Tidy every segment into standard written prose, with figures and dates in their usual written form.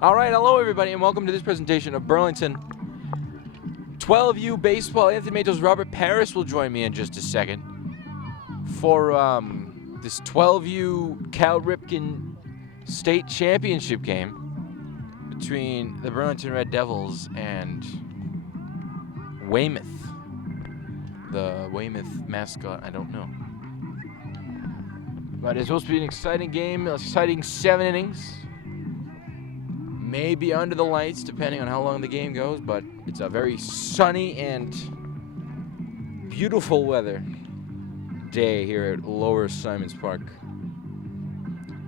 All right, hello everybody, and welcome to this presentation of Burlington 12U baseball. Anthony Matos, Robert Parris will join me in just a second for this 12U Cal Ripken state championship game between the Burlington Red Devils and Weymouth. The Weymouth mascot, I don't know. But it's supposed to be an exciting game, an exciting 7 innings. Maybe under the lights, depending on how long the game goes, but it's a very sunny and beautiful weather day here at Lower Simons Park.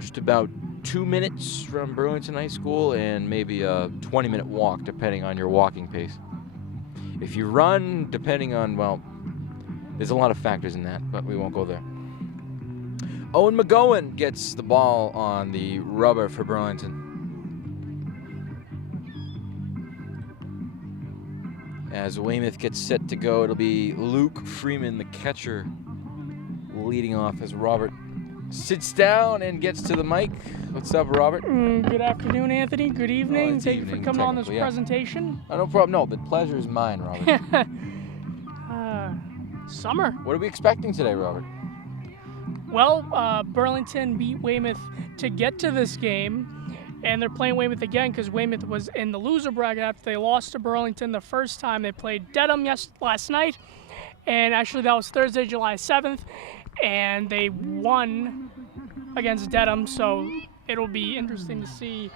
Just about 2 minutes from Burlington High School and maybe a 20-minute walk, depending on your walking pace. If you run, depending on, well, there's a lot of factors in that, but we won't go there. Owen McGowan gets the ball on the rubber for Burlington. As Weymouth gets set to go, it'll be Luke Freeman, the catcher, leading off as Robert sits down and gets to the mic. What's up, Robert? Good afternoon, Anthony. Good evening. Thank you for coming on this presentation. No problem. No, the pleasure is mine, Robert. Summer. What are we expecting today, Robert? Well, Burlington beat Weymouth to get to this game. And they're playing Weymouth again because Weymouth was in the loser bracket after they lost to Burlington the first time. They played Dedham last night. And actually that was Thursday, July 7th. And they won against Dedham. So it'll be interesting to see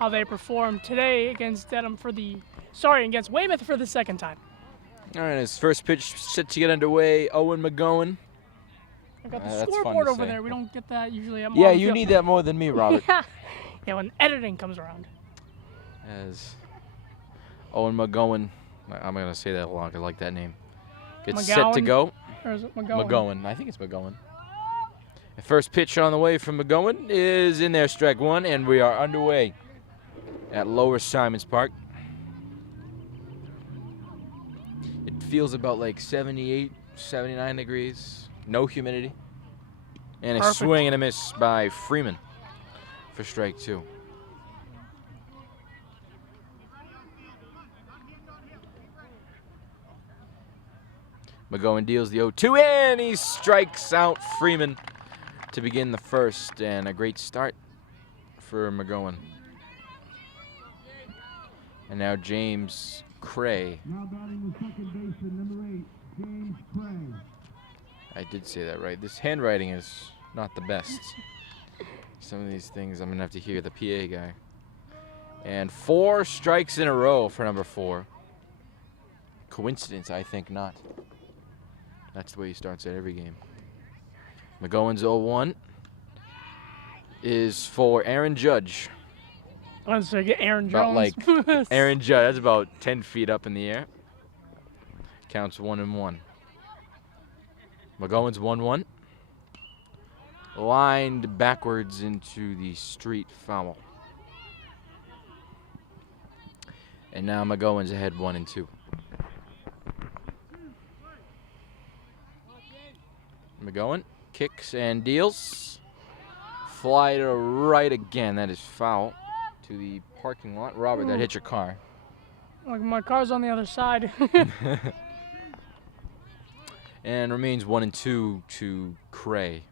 how they perform today against against Weymouth for the second time. All right, his first pitch set to get underway. Owen McGowan. I got the scoreboard over there. We don't get that usually. Yeah, you need that more than me, Robert. Yeah, when editing comes around. As Owen McGowan, I'm going to say that a lot. I like that name. Gets McGowan, set to go. Or is it McGowan? McGowan. I think it's McGowan. The first pitch on the way from McGowan is in there, strike one, and we are underway at Lower Simons Park. It feels about like 78, 79 degrees. No humidity. And a swing and a miss by Freeman for strike two. McGowan deals the 0-2 and he strikes out Freeman to begin the first, and a great start for McGowan. And now James Cray. Now batting the second baseman, number 8, James Cray. I did say that right. This handwriting is not the best. Some of these things I'm going to have to hear the PA guy. And 4 strikes in a row for number 4. Coincidence? I think not. That's the way he starts at every game. McGowan's 0-1 is for Aaron Judge. I was going to get Aaron Jones. About like Aaron Judge. That's about 10 feet up in the air. Counts 1-1. McGowan's 1-1. Lined backwards into the street foul. And now McGowan's ahead 1-2. McGowan kicks and deals. Fly to right again. That is foul to the parking lot. Robert, that hit your car. Like my car's on the other side. And remains 1-2 to Cray.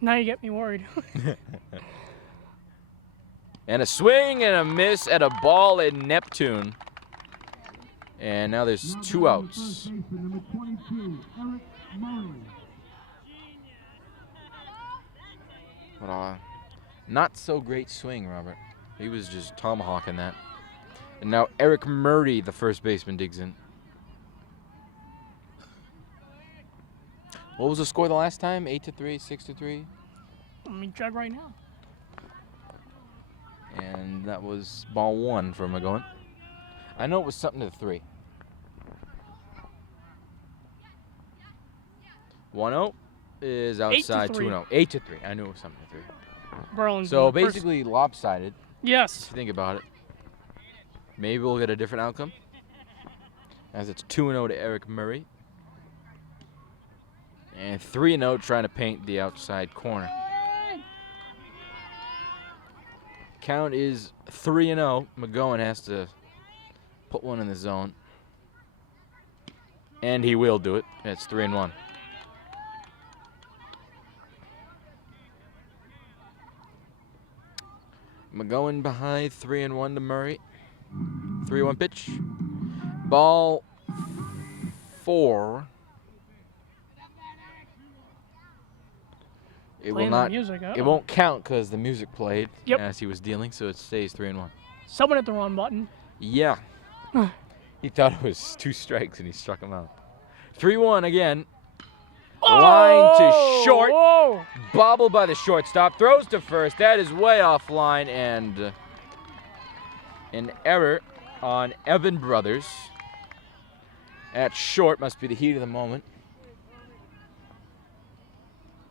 Now you get me worried. And a swing and a miss at a ball at Neptune. And now there's 2 outs. Number 22, Eric Murray. But not so great swing, Robert. He was just tomahawking that. And now Eric Murray, the first baseman, digs in. What was the score the last time? 8-3, 6-3? Let me check right now. And that was ball 1 for McGowan. I know it was something to 3. 1-0 is outside 2-0. 8-3. I knew it was something to 3. Burlington. So basically lopsided. Yes. If you think about it. Maybe we'll get a different outcome. As it's 2-0 to Eric Murray. And 3-0 trying to paint the outside corner. Count is 3-0. McGowan has to put one in the zone. And he will do it. It's 3-1. McGowan behind 3-1 to Murray. 3-1 pitch. Ball 4. It will Playing the not. music, It won't count because the music played Yep. as he was dealing, so it stays 3-1. Someone hit the wrong button. Yeah. He thought it was 2 strikes and he struck him out. 3-1 again. Line to short. Whoa. Bobbled by the shortstop. Throws to first. That is way offline, and an error on Evan Brothers. At short must be the heat of the moment.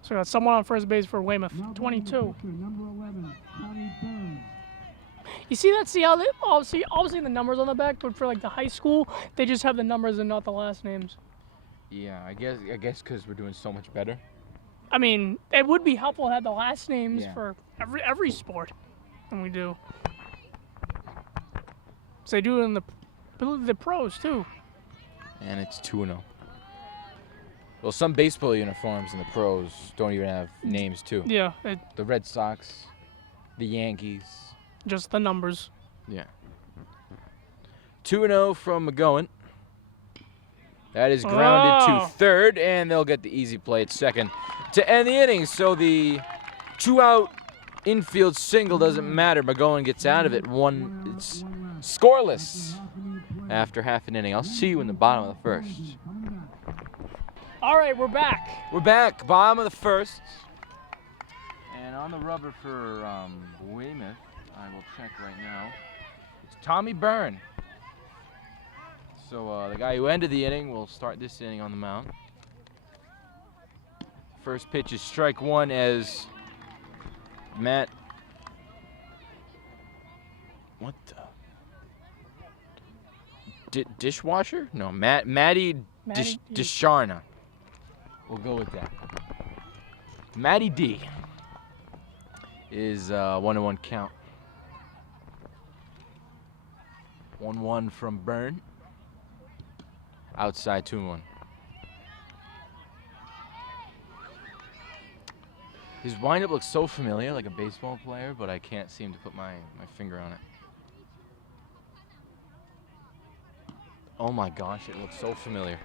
So we got someone on first base for Weymouth. Now 22. batting pitcher, number 11, Johnny Burns. You see that? See how they obviously the numbers on the back, but for like the high school, they just have the numbers and not the last names. Yeah, I guess because we're doing so much better. I mean, it would be helpful to have the last names Yeah. for every sport, and we do. So they do it in the pros too. And it's 2-0. Well, some baseball uniforms in the pros don't even have names too. Yeah, The Red Sox, the Yankees. just the numbers. Yeah. 2-0 from McGowan. That is grounded Oh. to third, and they'll get the easy play at second to end the inning. So the 2-out infield single doesn't matter. McGowan gets out of it. It's scoreless after half an inning. I'll see you in the bottom of the first. All right, we're back. We're back, bottom of the first. And on the rubber for Weymouth, I will check right now. It's Tommy Byrne. So the guy who ended the inning will start this inning on the mound. First pitch is strike 1 as Matt. What the? Dishwasher? No, Matty Desharna. We'll go with that. Matty D is 1-1 count. 1-1 from Byrne. Outside 2-1. His windup looks so familiar, like a baseball player, but I can't seem to put my finger on it. Oh my gosh, it looks so familiar.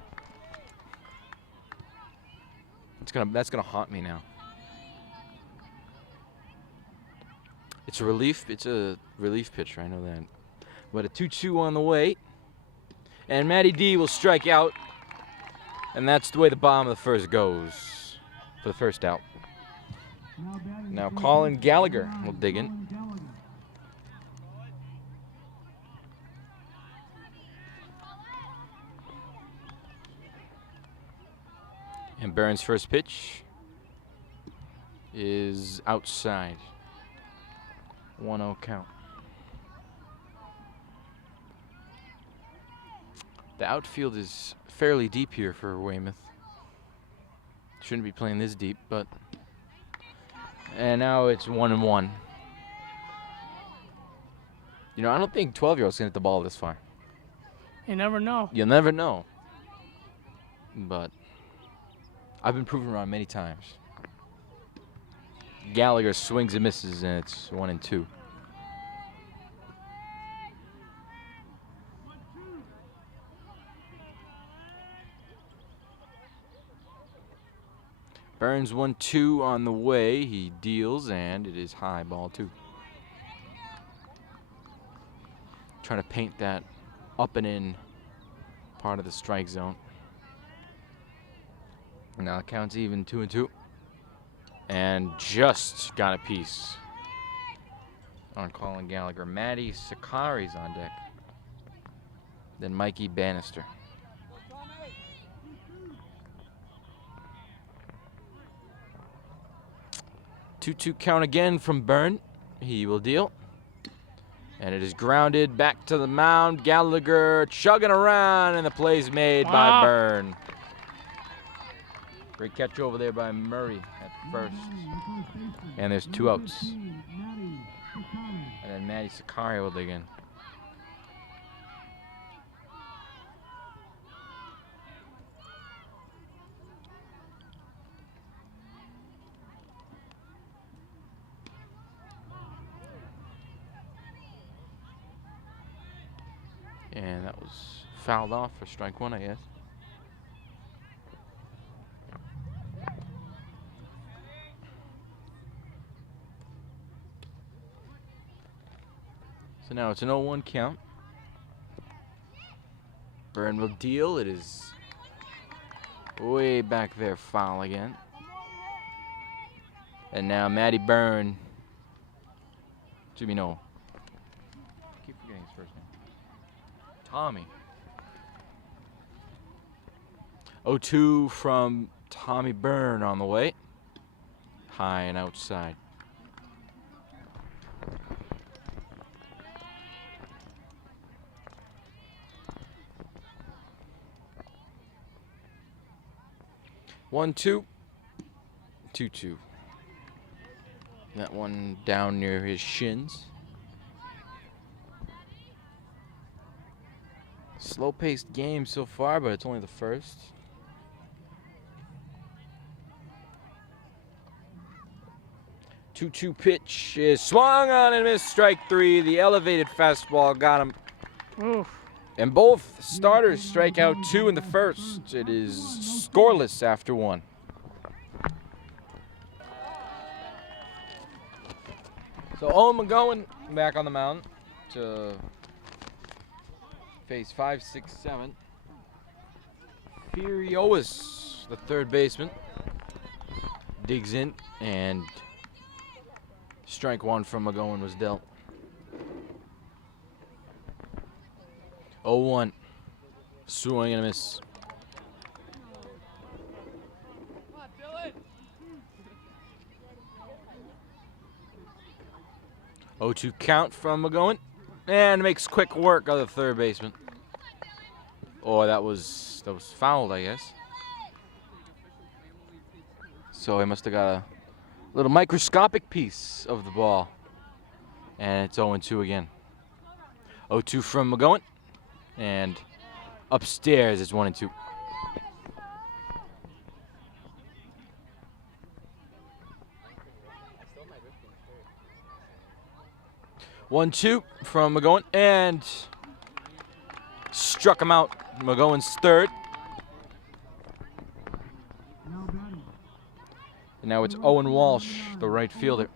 That's gonna haunt me now. It's a relief pitcher, I know that. But a 2-2 on the way. And Matty D will strike out. And that's the way the bottom of the first goes for the first out. Now Colin Gallagher will dig in. And Burns' first pitch is outside. 1-0 count. The outfield is fairly deep here for Weymouth. Shouldn't be playing this deep, but... And now it's 1-1. You know, I don't think 12-year-olds can hit the ball this far. You never know. You'll never know. But I've been proven wrong many times. Gallagher swings and misses, and it's 1-2. Burns 1-2 on the way. He deals, and it is high, ball 2. Trying to paint that up and in part of the strike zone. Now it counts even, 2-2. And just got a piece on Colin Gallagher. Matty Sakari's on deck. Then Mikey Bannister. 2-2 count again from Byrne. He will deal. And it is grounded back to the mound. Gallagher chugging around, and the play's made by Byrne. Great catch over there by Murray at first. And there's 2 outs. And then Matty Sakari will dig in. And that was fouled off for strike 1, I guess. So now it's an 0-1 count. Byrne will deal. It is way back there, foul again. And now Matty Byrne. No. I keep forgetting his first name. Tommy. 0-2 from Tommy Byrne on the way. High and outside. One, 2. 2-2. That one down near his shins. Slow-paced game so far, but it's only the first. Two-two pitch is swung on and missed. Strike 3. The elevated fastball got him. Oof. And both starters strike out 2 in the first. It is scoreless after 1. So Owen McGowan back on the mound to face 5, 6, 7. Furiois, the third baseman, digs in, and strike 1 from McGowan was dealt. 0-1, swing and a miss. Oh, 0-2 count from McGowan, and makes quick work of the third baseman. Oh, that was fouled, I guess. So he must have got a little microscopic piece of the ball, and it's 0-2 again. 0-2 from McGowan, and upstairs it's 1-2. One, 2 from McGowan, and struck him out. McGowan's third. And now it's Owen Walsh, the right fielder.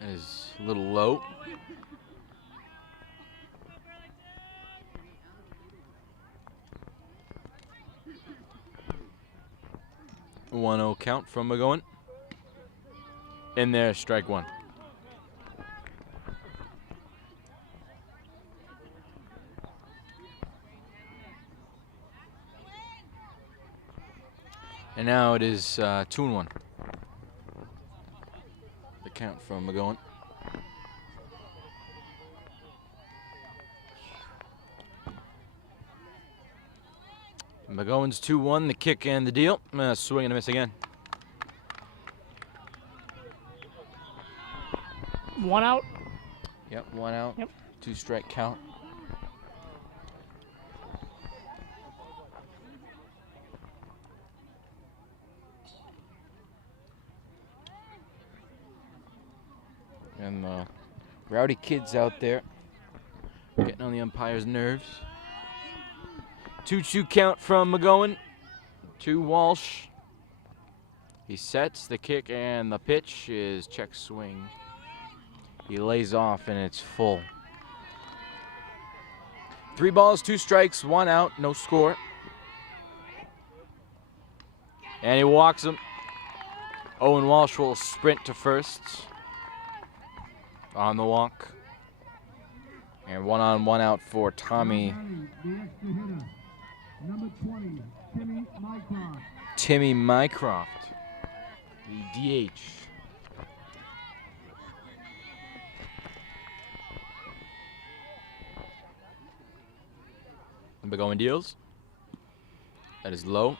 That is a little low. 1-0 count from McGowan. In there, strike 1. And now it is 2-1. The count from McGowan. McGowan's 2-1, the kick and the deal. Swing and a miss again. 1 out. Yep, 1 out. Yep. 2 strike count. And the rowdy kids out there getting on the umpire's nerves. 2-2 count from McGowan to Walsh. He sets the kick and the pitch is check swing. He lays off and it's full. 3 balls, 2 strikes, 1 out, no score. And he walks him. Owen Walsh will sprint to first on the walk. And 1 on, 1 out for Tommy. Number 20, Timmy Mycroft. Timmy Mycroft, the DH. McGowan deals. That is low.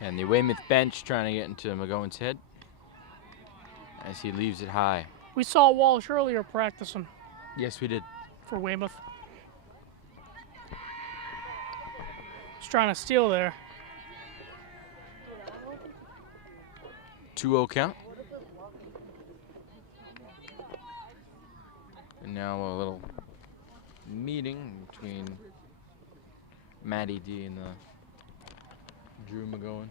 And the Weymouth bench trying to get into McGowan's head as he leaves it high. We saw Walsh earlier practicing Yes, we did. for Weymouth. He's trying to steal there. 2-0 count. And now a little meeting between Matty D and Drew McGowan.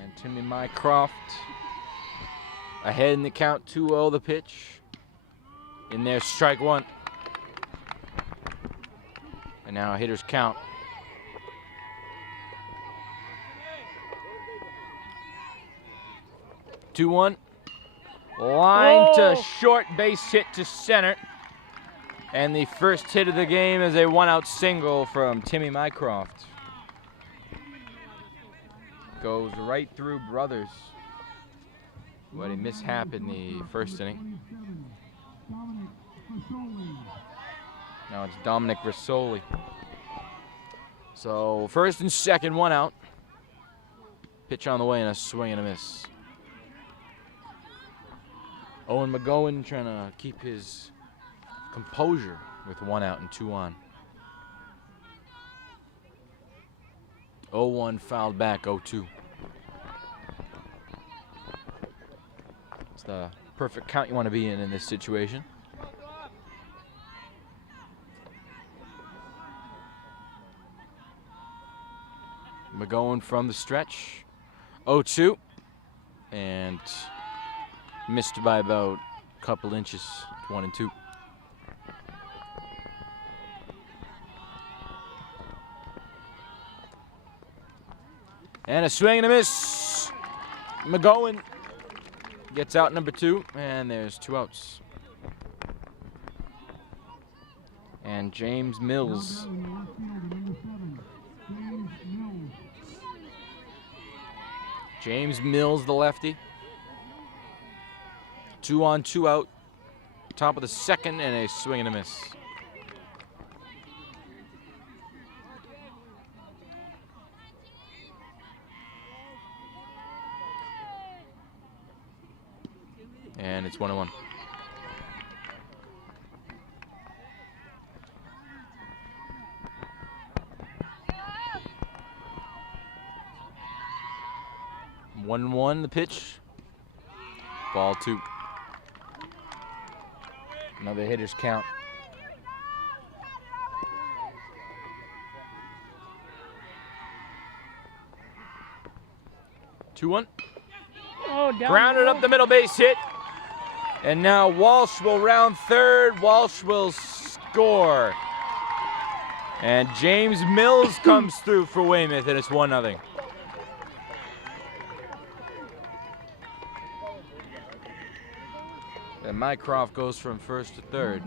And Timmy Mycroft ahead in the count, 2-0 the pitch. In there, strike one. And now a hitter's count. 2-1. Line to short, base hit to center. And the first hit of the game is a one-out single from Timmy Mycroft. Goes right through Brothers. What a mishap in the first inning. Now it's Dominic Risoli. So first and second, one out. Pitch on the way and a swing and a miss. Owen McGowan trying to keep his composure with one out and two on. 0-1 fouled back, 0-2. It's the perfect count you want to be in this situation. McGowan from the stretch, 0-2, and missed by about a couple inches, 1-2. And a swing and a miss. McGowan gets out number two, and there's two outs. And James Mills. James Mills, the lefty. 2 on, 2 out. Top of the second, and a swing and a miss. And it's 1-1. One the pitch. Ball two. Another hitter's count. Two one. Oh, down Grounded low. up the middle base hit. And now Walsh will round third. Walsh will score. And James Mills comes through for Weymouth, and it's 1-0. And Mycroft goes from first to third.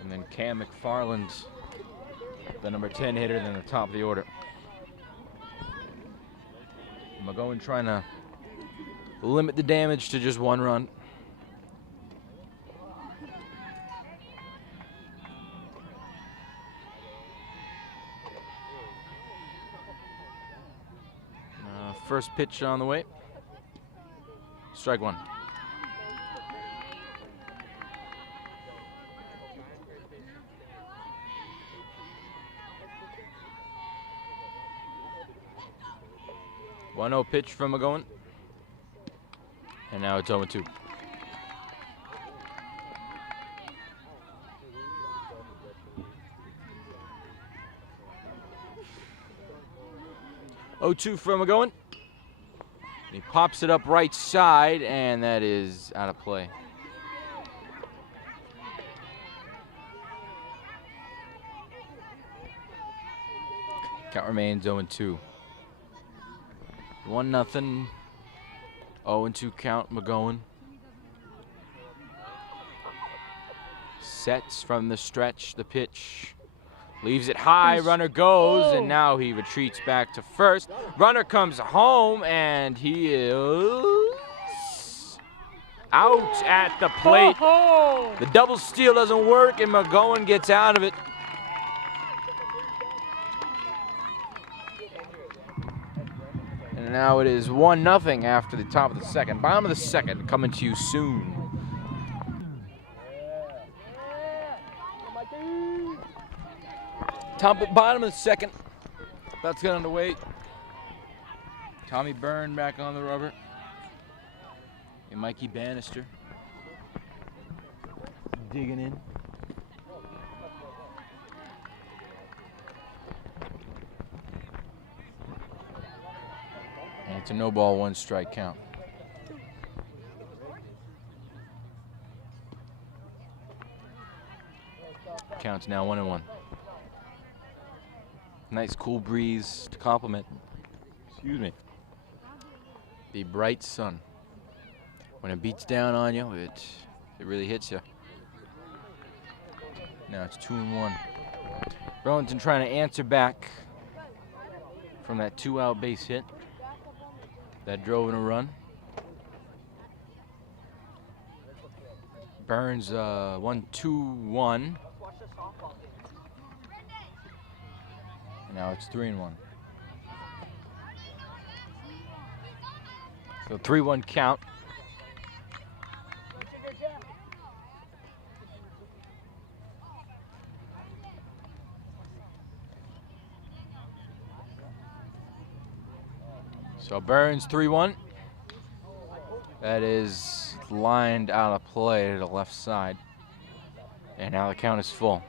And then Cam McFarland, the number 10 hitter, in the top of the order. McGowan trying to limit the damage to just one run. First pitch on the way. Strike one. One 0 pitch from McGowan. And now it's 0-2. From McGowan. He pops it up right side, and that is out of play. Count remains 0-2. 1-0. 0-2 count, McGowan. Sets from the stretch, the pitch. Leaves it high, runner goes, and now he retreats back to first. Runner comes home, and he is out at the plate. The double steal doesn't work, and McGowan gets out of it. And now it is 1-0 after the top of the second. Bottom of the second coming to you soon. Bottom of the second. About to get underway. Tommy Byrne back on the rubber. And Mikey Bannister digging in. And it's a no ball, 1 strike count. Count's now 1-1. Nice cool breeze to complement, excuse me, the bright sun. When it beats down on you, it really hits you. Now it's 2-1. Burlington trying to answer back from that 2-out base hit that drove in a run. Burns 1-2-1. Now it's 3-1. So 3-1 count. So Burns 3-1. That is lined out of play to the left side. And now the count is full.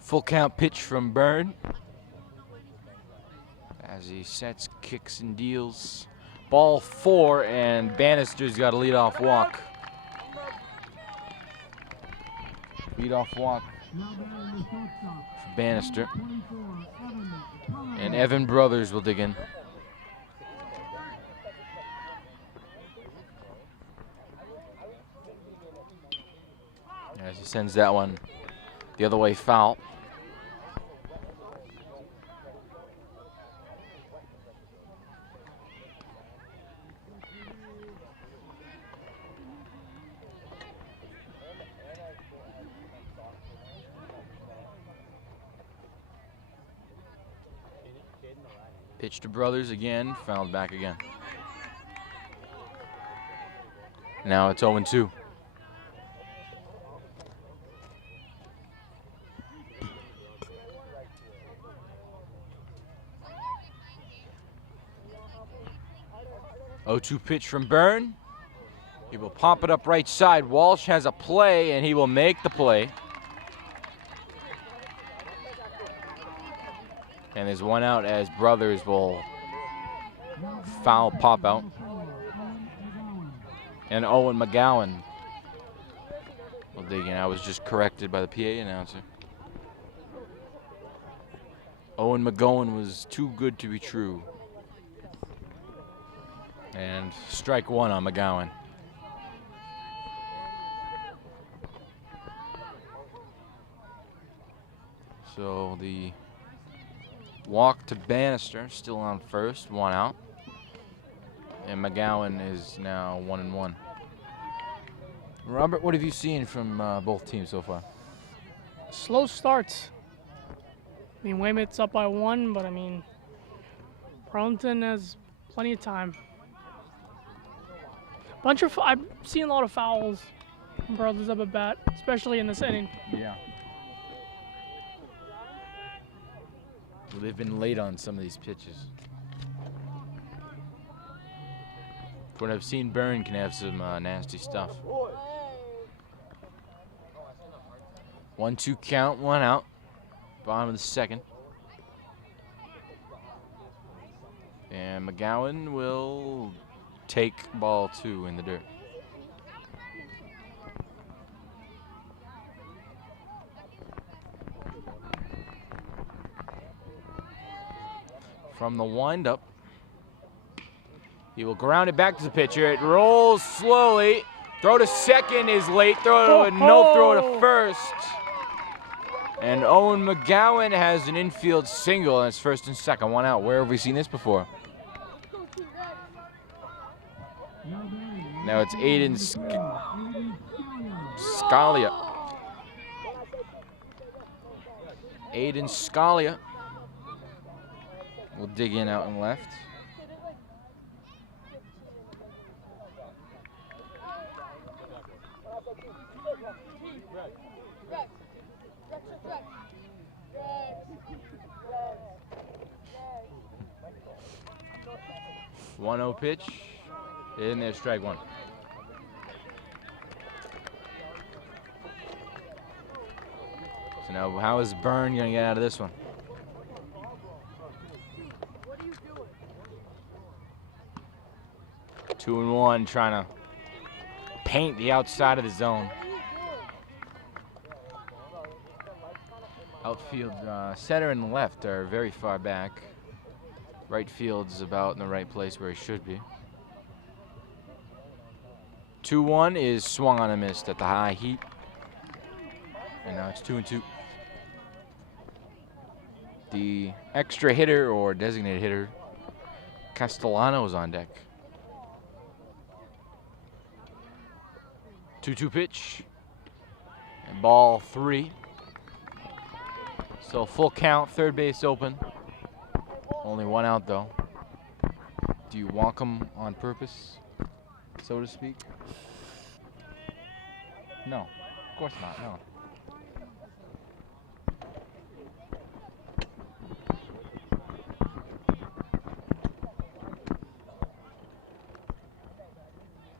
Full count pitch from Byrne as he sets, kicks, and deals. Ball 4, and Bannister's got a leadoff walk. Leadoff walk for Bannister. And Evan Brothers will dig in. As he sends that one the other way foul. Pitch to Brothers again, fouled back again. Now it's 0-2. Pitch from Byrne. He will pop it up right side. Walsh has a play, and he will make the play. And there's 1 out as Brothers will foul pop out. And Owen McGowan will dig in. I was just corrected by the PA announcer. Owen McGowan was too good to be true. And strike 1 on McGowan. So the walk to Bannister, still on first, 1 out. And McGowan is now 1-1. Robert, what have you seen from both teams so far? Slow starts. I mean, Weymouth's up by 1, but I mean, Burlington has plenty of time. I've seen a lot of fouls from Burlington's up at bat, especially in this inning. Yeah. Well, they've been late on some of these pitches. From what I've seen, Byrne can have some nasty stuff. 1-2 count, 1 out. Bottom of the second. And McGowan will take ball 2 in the dirt. From the windup, he will ground it back to the pitcher. It rolls slowly. Throw to second is late. No throw to first. And Owen McGowan has an infield single, and it's first and second, 1 out. Where have we seen this before? Now it's Aiden Scalia. Aiden Scalia will dig in out and left. One 0 pitch. In there, strike 1. So now, how is Byrne going to get out of this one? Two and one, trying to paint the outside of the zone. Outfield, center and left are very far back. Right field's about in the right place where he should be. 2-1 is swung on and missed at the high heat. And now it's 2-2. The extra hitter or designated hitter, Castellano, is on deck. 2-2 pitch. And ball 3. So full count, third base open. Only 1 out though. Do you walk him on purpose, so to speak? No, of course not, no.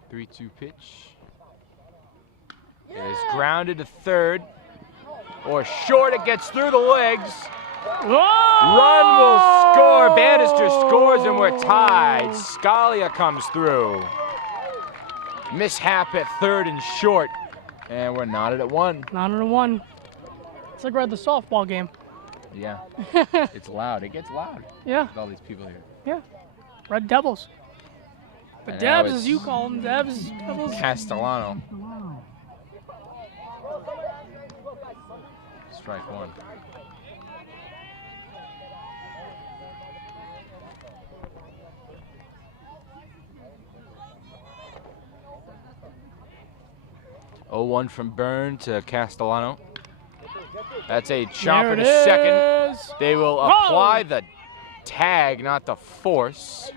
Three-two pitch. It is grounded to third. Or short, it gets through the legs. Whoa! Run will score. Bannister scores and we're tied. Scalia comes through. Mishap at third and short. And we're knotted at 1. Knotted at 1. It's like we're at the softball game. Yeah. It's loud. It gets loud. Yeah. With all these people here. Yeah. Red Devils. The And now Devs, as it's you call them, Devs, Devils. Castellano. Strike 1. Oh, 1 from Byrne to Castellano. That's a chopper to second. They will apply the tag, not the force.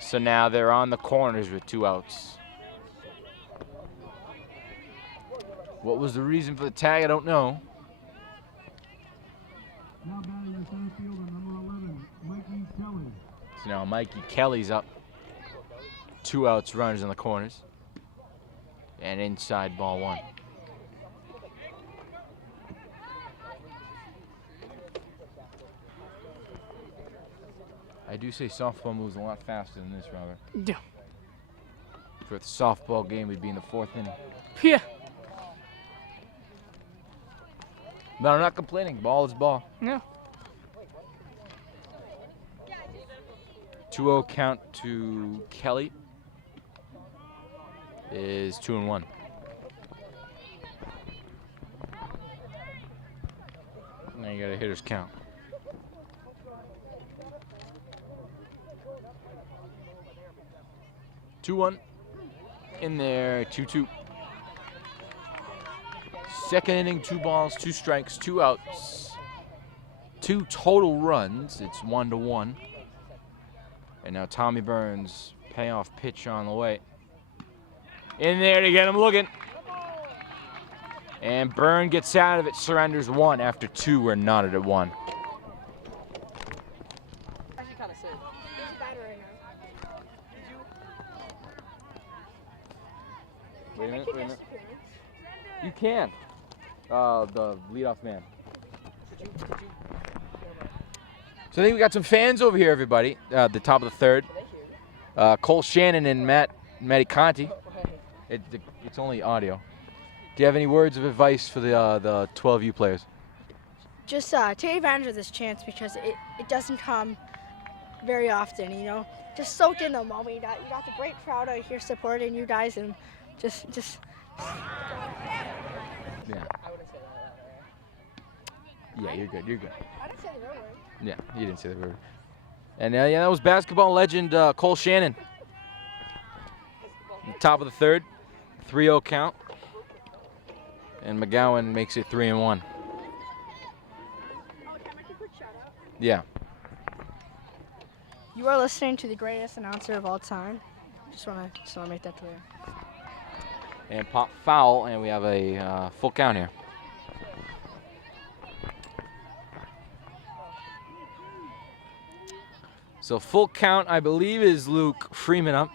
So now they're on the corners with 2 outs. What was the reason for the tag? I don't know. Now batting in center field at number 11, Mikey Kelly. So now Mikey Kelly's up. 2 outs, runners in the corners. And inside, ball 1. I do say softball moves a lot faster than this, Robert. Yeah. For a softball game, we'd be in the 4th inning. Yeah. But I'm not complaining. Ball is ball. Yeah. 2-0 count to Kelly is 2-1. Now you got a hitter's count. Two-one in there, 2-2. Second inning, 2 balls, 2 strikes, 2 outs, 2 total runs. It's 1-1. And now Tommy Burns, payoff pitch on the way. In there to get him looking. And Byrne gets out of it, surrenders 1 after 2. We're knotted at 1. Wait a minute. You can. The leadoff man. So I think we got some fans over here, everybody. The top of the 3rd. Cole Shannon and Matty Conti. It's only audio. Do you have any words of advice for the 12U players? Just take advantage of this chance because it doesn't come very often, you know. Just soak in the moment. You got the great crowd out here supporting you guys, and just. Yeah. Yeah, you're good. You're good. I didn't say the real word. Yeah, you didn't say the word. And yeah, that was basketball legend Cole Shannon. Top of the third, 3-0 count. And McGowan makes it 3-1. Yeah. You are listening to the greatest announcer of all time. Just wanna make that clear. And pop foul, and we have a full count here. So full count, I believe, is Luke Freeman up.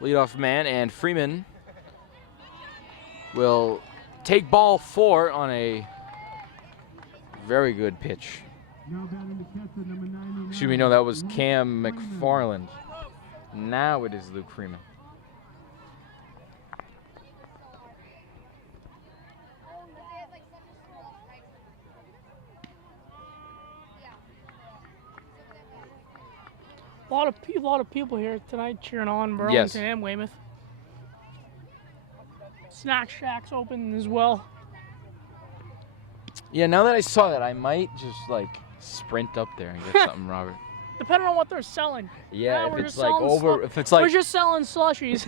Leadoff man, and Freeman will take ball 4 on a very good pitch. Now batting the catcher, number 99. Excuse me, no, that was Cam McFarland. Now it is Luke Freeman. A lot of people here tonight cheering on Burlington and Weymouth. Snack Shack's open as well. Yeah, now that I saw that, I might just like sprint up there and get something, Robert. Depending on what they're selling. Yeah, we're if it's just like selling over, if it's like we're just selling slushies.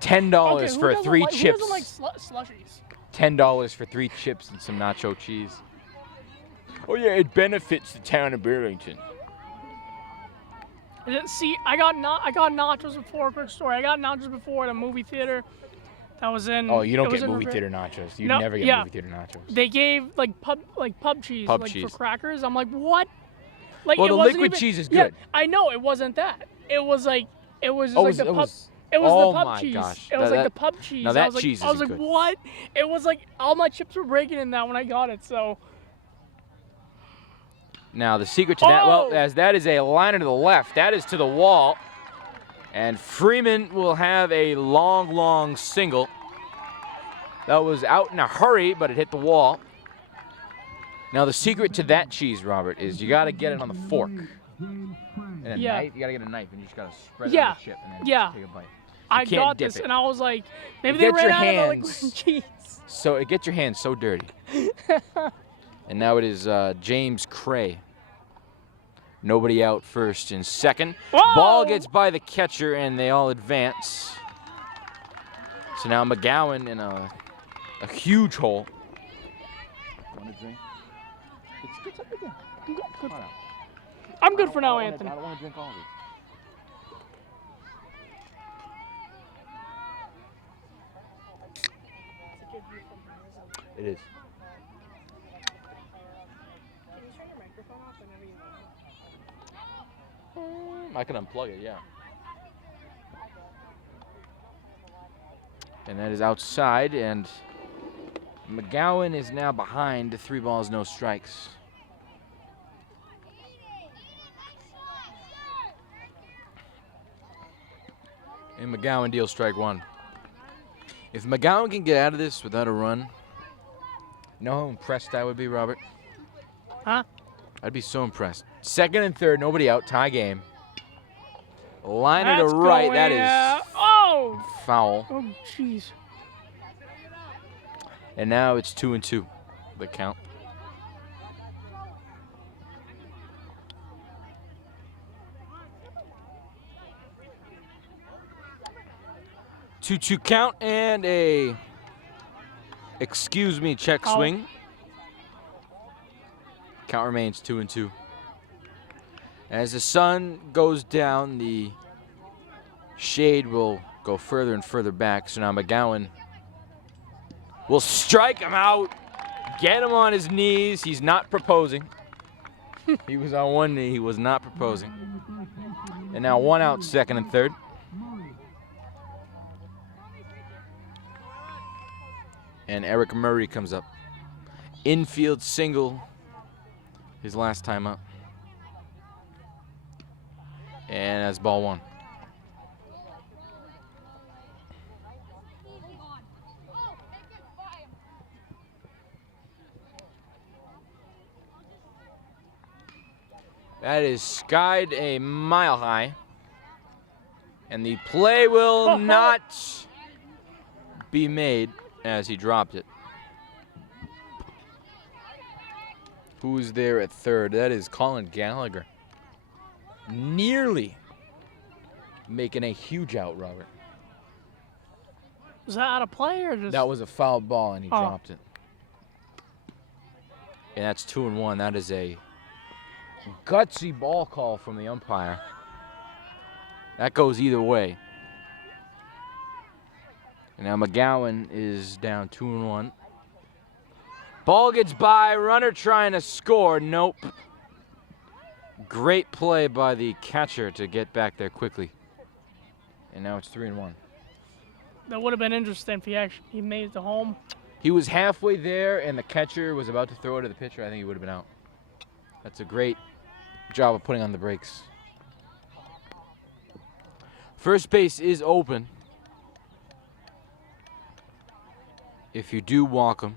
$10 Okay, for who 3 doesn't chips. Who doesn't like slushies? $10 for 3 chips and some nacho cheese. Oh yeah, it benefits the town of Burlington. See, I got nachos before. Quick story. I got nachos before at a movie theater. That was in. Oh, you don't it was get in movie Ripken. theater nachos. You No, never get yeah. movie theater nachos. They gave like pub cheese, Pub like cheese. for crackers. I'm like, what? Like, Well, it the wasn't liquid even- cheese is yeah, good. I know it wasn't that. It was like Oh, like was- the it pub. was- It was oh the pub my cheese. gosh. It was That- like the pub cheese. now I that was like, cheese I was isn't like, good. what? It was like all my chips were breaking in that when I got it. So. Now the secret to that, well, Oh! as that is a liner to the left, that is to the wall, and Freeman will have a long single. That was out in a hurry, but it hit the wall. Now the secret to that cheese, Robert, is you got to get it on the fork. And a Yeah. knife, you got to get a knife, and you just got to spread it Yeah. on the chip and then Yeah. just take a bite. I can't got dip this, it. and I was like, maybe You they get your ran out of hands- liquid cheese. So it gets your hands so dirty. And now it is James Cray. Nobody out first and second. Whoa! Ball gets by the catcher, and they all advance. So now McGowan in a huge hole. Want a drink? Get something again. Come on out. I'm good for now, I Anthony. don't want to drink all of it. It is. I can unplug it, yeah. And that is outside, and McGowan is now behind 3 balls, no strikes. And McGowan deals strike 1. If McGowan can get out of this without a run, you know how impressed I would be, Robert? Huh? I'd be so impressed. Second and third, nobody out, tie game. Liner That's to right, going that is out. Oh! foul. Oh, jeez. And now it's 2-2, the count. Two count and a, excuse me, check Foul. swing. Count remains 2-2. As the sun goes down, the shade will go further and further back. So now McGowan will strike him out, get him on his knees. He's not proposing. He was on one knee. He was not proposing. And now 1 out, second and third. And Eric Murray comes up. Infield single, his last time up. And that's ball 1. That is skied a mile high. And the play will not be made as he dropped it. Who's there at third? That is Colin Gallagher. Nearly making a huge out, Robert. Was that out of play or just? That was a foul ball, and he dropped it. And that's 2-1. That is a gutsy ball call from the umpire. That goes either way. And now McGowan is down 2-1. Ball gets by, runner trying to score. Nope. Great play by the catcher to get back there quickly. And now it's 3-1. That would have been interesting if he made it to home. He was halfway there, and the catcher was about to throw it to the pitcher. I think he would have been out. That's a great job of putting on the brakes. First base is open. If you do walk him,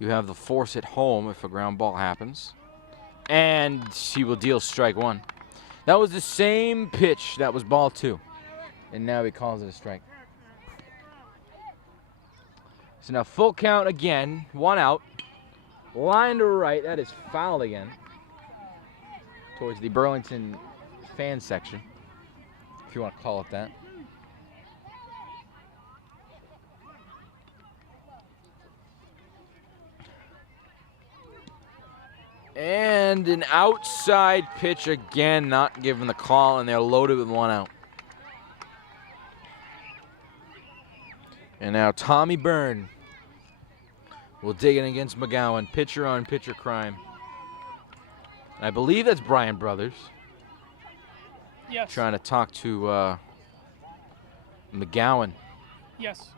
you have the force at home if a ground ball happens. And he will deal strike one. That was the same pitch that was ball two. And now he calls it a strike. So now full count again, 1 out. Line to right, that is foul again. Towards the Burlington fan section, if you want to call it that. And an outside pitch again, not given the call, and they're loaded with 1 out. And now Tommy Byrne will dig in against McGowan. Pitcher on pitcher crime. And I believe that's Brian Brothers. Yes. Trying to talk to McGowan. Yes.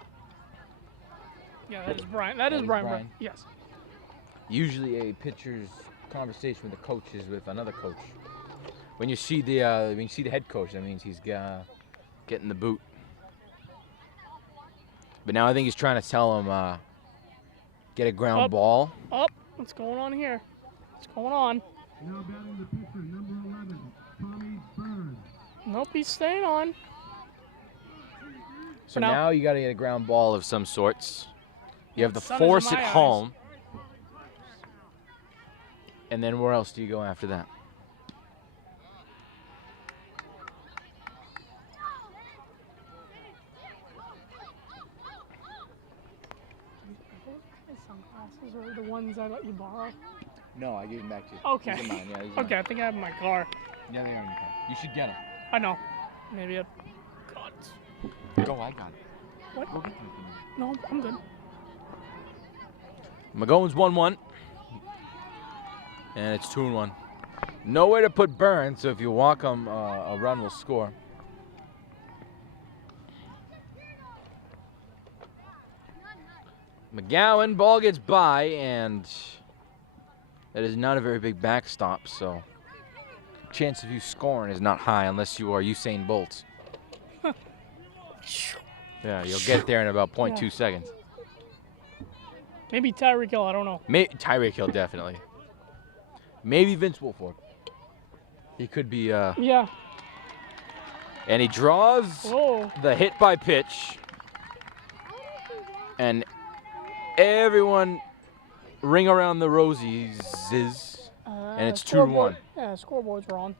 Yeah, that is Brian. That is Brian. Yes. Usually a pitcher's conversation with the coach is with another coach. When you see the head coach, that means he's getting the boot. But now I think he's trying to tell him get a ground ball. Up. What's going on here? What's going on? Now batting the pitcher, number 11, Tommy Byrne. Nope, he's staying on. So now you got to get a ground ball of some sorts. You have the force at home. And then where else do you go after that? Sunglasses are the ones I let you borrow. No, I gave them back to you. Okay. These are mine. Yeah, these are Okay, I mine. think I have them in my car. Yeah, they are in your car. You should get them. I know. Maybe I got it. Go, I got it. What? Go get them. No, I'm good. McGowan's 1-1. And it's 2-1. Nowhere to put Byrne, so if you walk him, a run will score. McGowan, ball gets by, and that is not a very big backstop, so chance of you scoring is not high unless you are Usain Bolt. Yeah, you'll get there in about 0.2 seconds. Maybe Tyreek Hill, I don't know. Tyreek Hill, definitely. Maybe Vince Wilfork. He could be. Yeah. And he draws the hit by pitch. And everyone ring around the rosies. And it's 2-1. Yeah, scoreboard's wrong.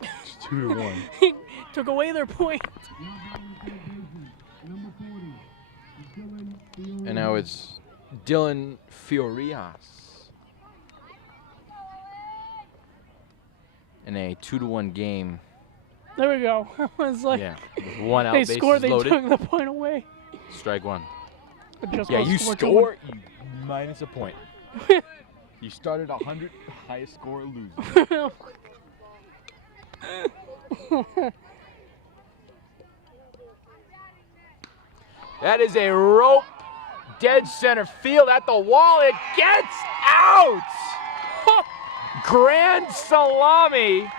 It's 2-1. He took away their point. And now it's Dylan Fiorias. In a 2-1 game. There we go. I was like, yeah, with 1 out, they bases scored, they loaded. took the point away. Strike one. Yeah, you score, you minus a point. You started 100, highest score, loser. That is a rope, dead center field at the wall. It gets out! Grand salami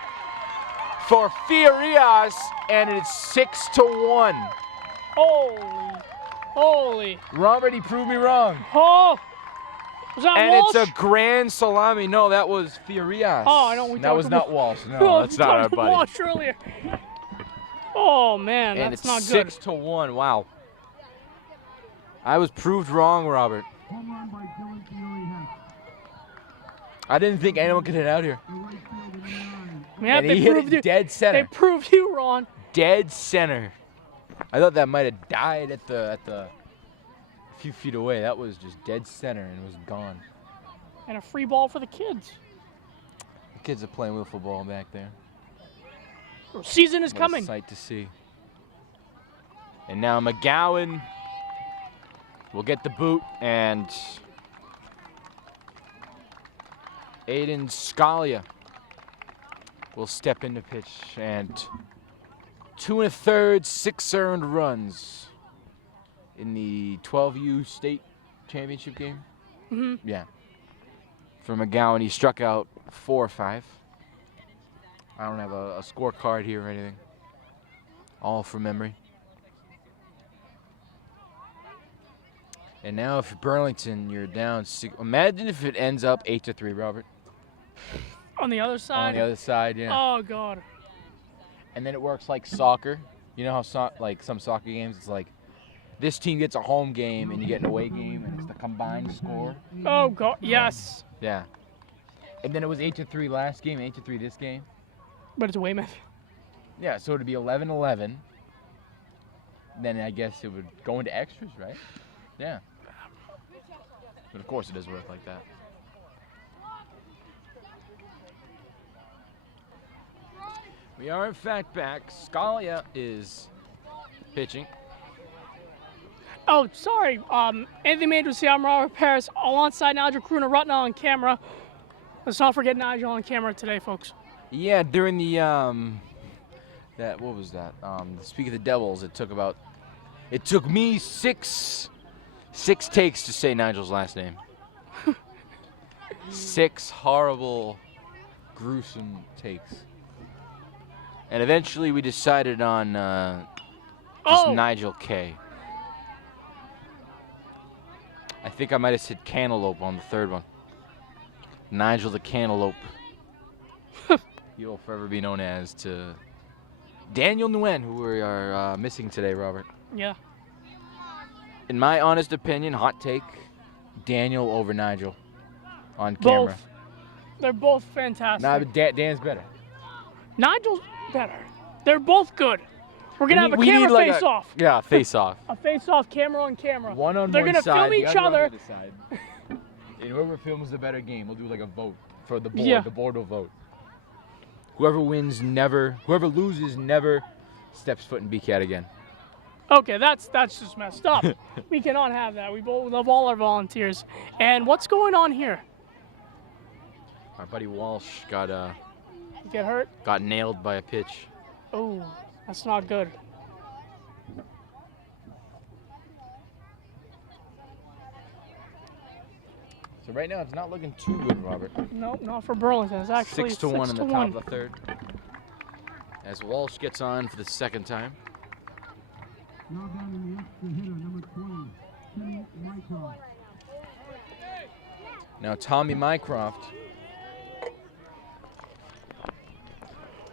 for Fiorias, and it's 6-1. Holy. Robert, he proved me wrong. Oh. Was that And Walsh? it's a grand salami. No, that was Furias. Oh, I know we That talked was about- not Walsh. No, Oh, that's we not our talked about buddy. Walsh earlier. Oh man, And that's it's not good. 6-1. Wow. I was proved wrong, Robert. Home run by Dylan Fiore Hess. I didn't think anyone could hit out here. The right fielder, number 9. Yeah, And they he hit proved it you. dead They center. proved you wrong. Dead center. I thought that might have died at the a few feet away. That was just dead center and was gone. And a free ball for the kids. The kids are playing with football back there. Season is What coming. a sight to see. And now McGowan will get the boot, and Aiden Scalia will step into pitch, and 2 1/3, 6 earned runs in the 12U state championship game. Mm-hmm. Yeah. For McGowan, he struck out 4 or 5. I don't have a scorecard here or anything. All from memory. And now if Burlington, you're down 6. Imagine if it ends up 8-3, Robert. On the other side. On the other side, yeah. Oh God. And then it works like soccer. You know how like some soccer games, it's like this team gets a home game and you get an away game, and it's the combined score. Oh God. Yes. Yeah. And then it was 8-3 last game, 8-3 this game. But it's Weymouth. Yeah, so it'd be 11-11. Then I guess it would go into extras, right? Yeah. But of course it doesn't work like that. We are in fact back. Scalia is pitching. Oh, sorry. Anthony Matos here. I'm Robert Parris, alongside Nigel Crooner Rutna on camera. Let's not forget Nigel on camera today, folks. Yeah, during the what was that? Speak of the Devils, it took me six takes to say Nigel's last name. 6 horrible, gruesome takes. And eventually we decided on just Nigel K. I think I might have said Cantaloupe on the third one. Nigel the Cantaloupe. He will forever be known as to Daniel Nguyen, who we are missing today, Robert. Yeah. In my honest opinion, hot take, Daniel over Nigel on camera. Both. They're both fantastic. Nah, but Dan's better. Nigel's better. They're both good. We're going to have a We camera need like face-off. Yeah, face-off. A face-off, camera on camera. One on They're one gonna side. film the each other on the other. other side. And whoever films the better game, we'll do like a vote for the board. Yeah. The board will vote. Whoever wins whoever loses never steps foot in BCAT again. Okay, that's just messed up. We cannot have that. We both love all our volunteers. And what's going on here? Our buddy Walsh got You get hurt? nailed by a pitch. Oh, that's not good. So right now it's not looking too good, Robert. Nope, not for Burlington. It's actually 6-1 in the top 6-1. of the third. As Walsh gets on for the second time. Now down in the extra hitter, number 20, Timmy Mycroft. Now Tommy Mycroft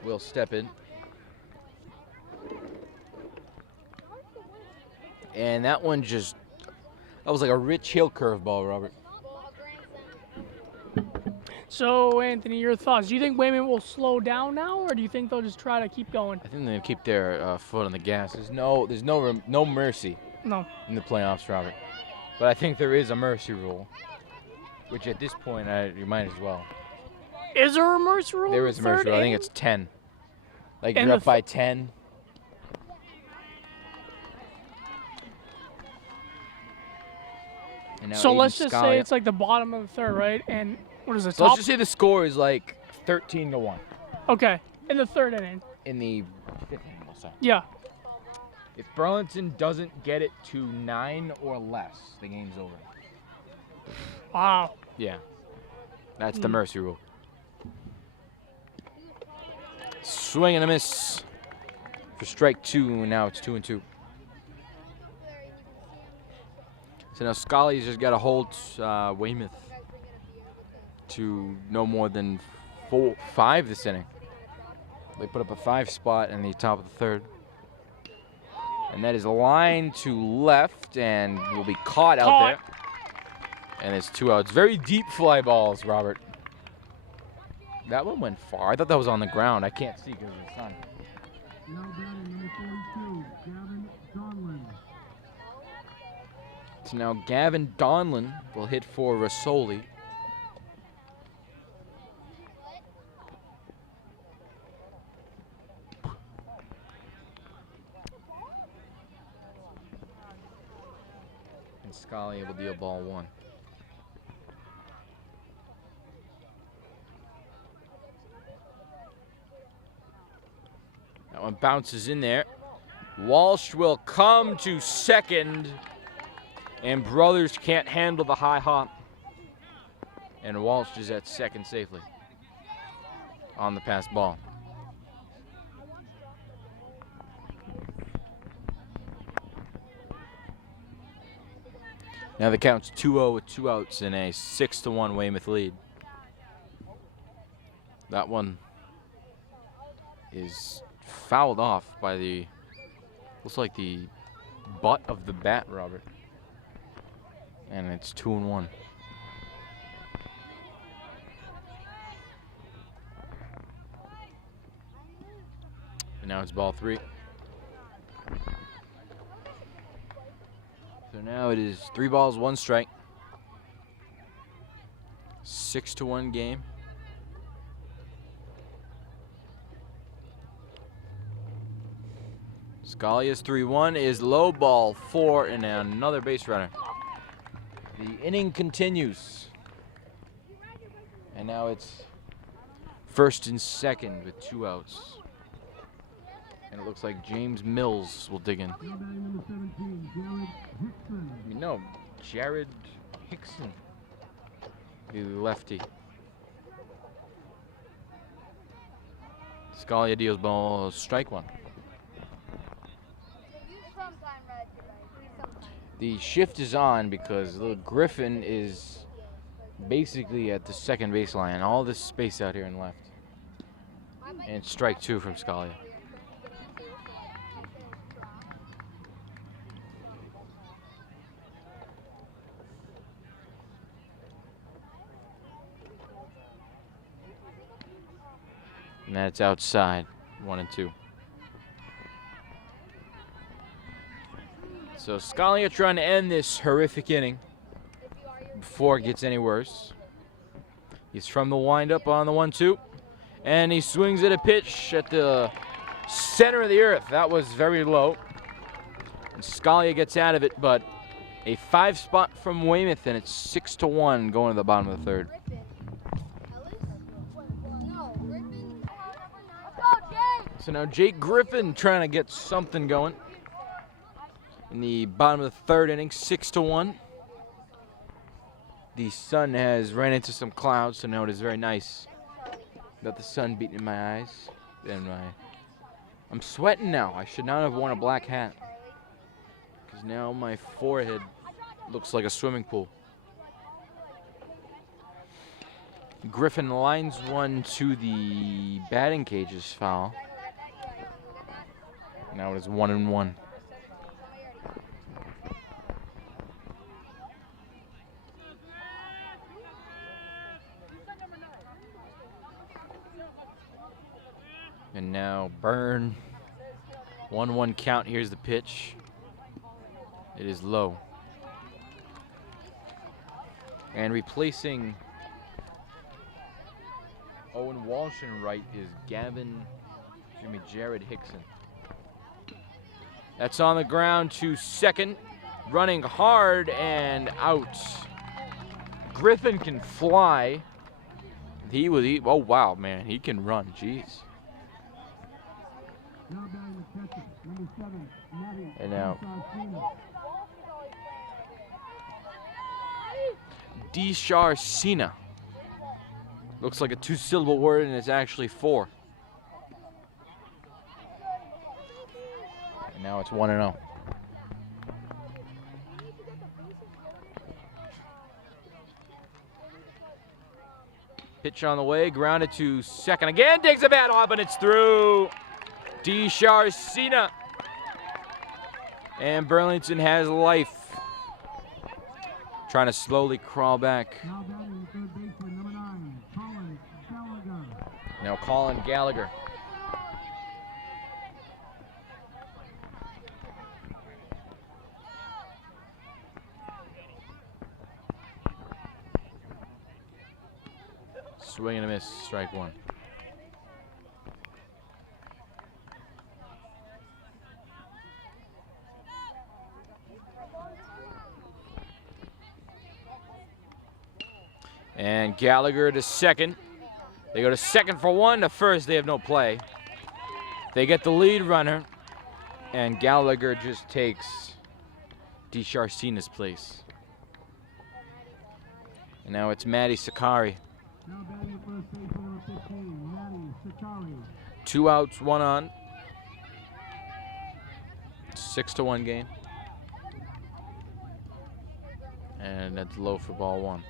will step in. And that one that was like a Rich Hill curveball, Robert. So, Anthony, your thoughts? Do you think Weymouth will slow down now, or do you think they'll just try to keep going? I think they're gonna keep their foot on the gas. There's no mercy No. in the playoffs, Robert. But I think there is a mercy rule, which at this point you might as well. Is there a mercy rule? There in is a the mercy third rule. I think inning? it's 10. Like And you're the up by 10. And now So Aiden let's just say Scalia- it's like the bottom of the third, right? And what is it? So let's Top? just say the score is like 13-1 Okay, in the third inning. in the fifth inning, we'll say. Yeah. If Burlington doesn't get it to 9 or less, the game's over. Wow. Yeah, that's the mercy rule. Swing and a miss for strike 2, and now it's 2-2. So now Scully's just got to hold Weymouth to no more than 5 this inning. They put up a 5 spot in the top of the 3rd. And that is a line to left and will be caught out there. And it's 2 outs. Very deep fly balls, Robert. That one went far. I thought that was on the ground. I can't see because of the sun. Now batting number 42, Gavin Donlin. So now Gavin Donlin will hit for Rasoli. And Scully will deal ball 1. That one bounces in there. Walsh will come to second. And Brothers can't handle the high hop. And Walsh is at second safely on the pass ball. Now the count's 2-0 with 2 outs in a 6-1 Weymouth lead. That one is fouled off by the, looks like the butt of the bat, Robert. And it's 2-1. And now it's ball 3. So now it is 3 balls, 1 strike. 6-1 game. Scalia's 3-1 is low, ball 4, and another base runner. The inning continues. And now it's 1st and 2nd with 2 outs. And it looks like James Mills will dig in. Now batting number 17, Jared Hickson. No, Jared Hickson, the lefty. Scalia deals ball strike 1. The shift is on because little Griffin is basically at the second baseline. All this space out here and left. And strike 2 from Scalia. And that's outside, 1 and 2. So Scalia trying to end this horrific inning before it gets any worse. He's from the windup on the 1-2. And he swings at a pitch at the center of the earth. That was very low. And Scalia gets out of it, but a 5 spot from Weymouth, and it's 6-1 going to the bottom of the 3rd. So now Jake Griffin trying to get something going in the bottom of the 3rd inning, 6-1. The sun has ran into some clouds, so now it is very nice. Got the sun beating in my eyes. And I'm sweating now. I should not have worn a black hat, because now my forehead looks like a swimming pool. Griffin lines one to the batting cages foul. Now it is 1-1. And now Byrne. 1-1 count. Here's the pitch. It is low. And replacing Owen Walsh in right is Jared Hickson. That's on the ground to second. Running hard and out. Griffin can fly. Oh wow, man, he can run, jeez. Now batting the catcher, number 7, Maddie. And now Disharcina. Looks like a 2-syllable word, and it's actually 4. And now it's 1-0. Pitch on the way, grounded to second again, digs a bat off, and it's through. DeSharcina. And Burlington has life. Trying to slowly crawl back. Now batting third baseman, number 9, Colin Gallagher. Now Colin Gallagher. Swing and a miss, strike one. And Gallagher to second. They go to second for one. To first, they have no play. They get the lead runner, and Gallagher just takes DeSharcina's place. And now it's Matty Sakari. Now batting at first base, number 15, Matty Sakari. 2 outs, 1 on. 6-1 game. And that's low for ball 1.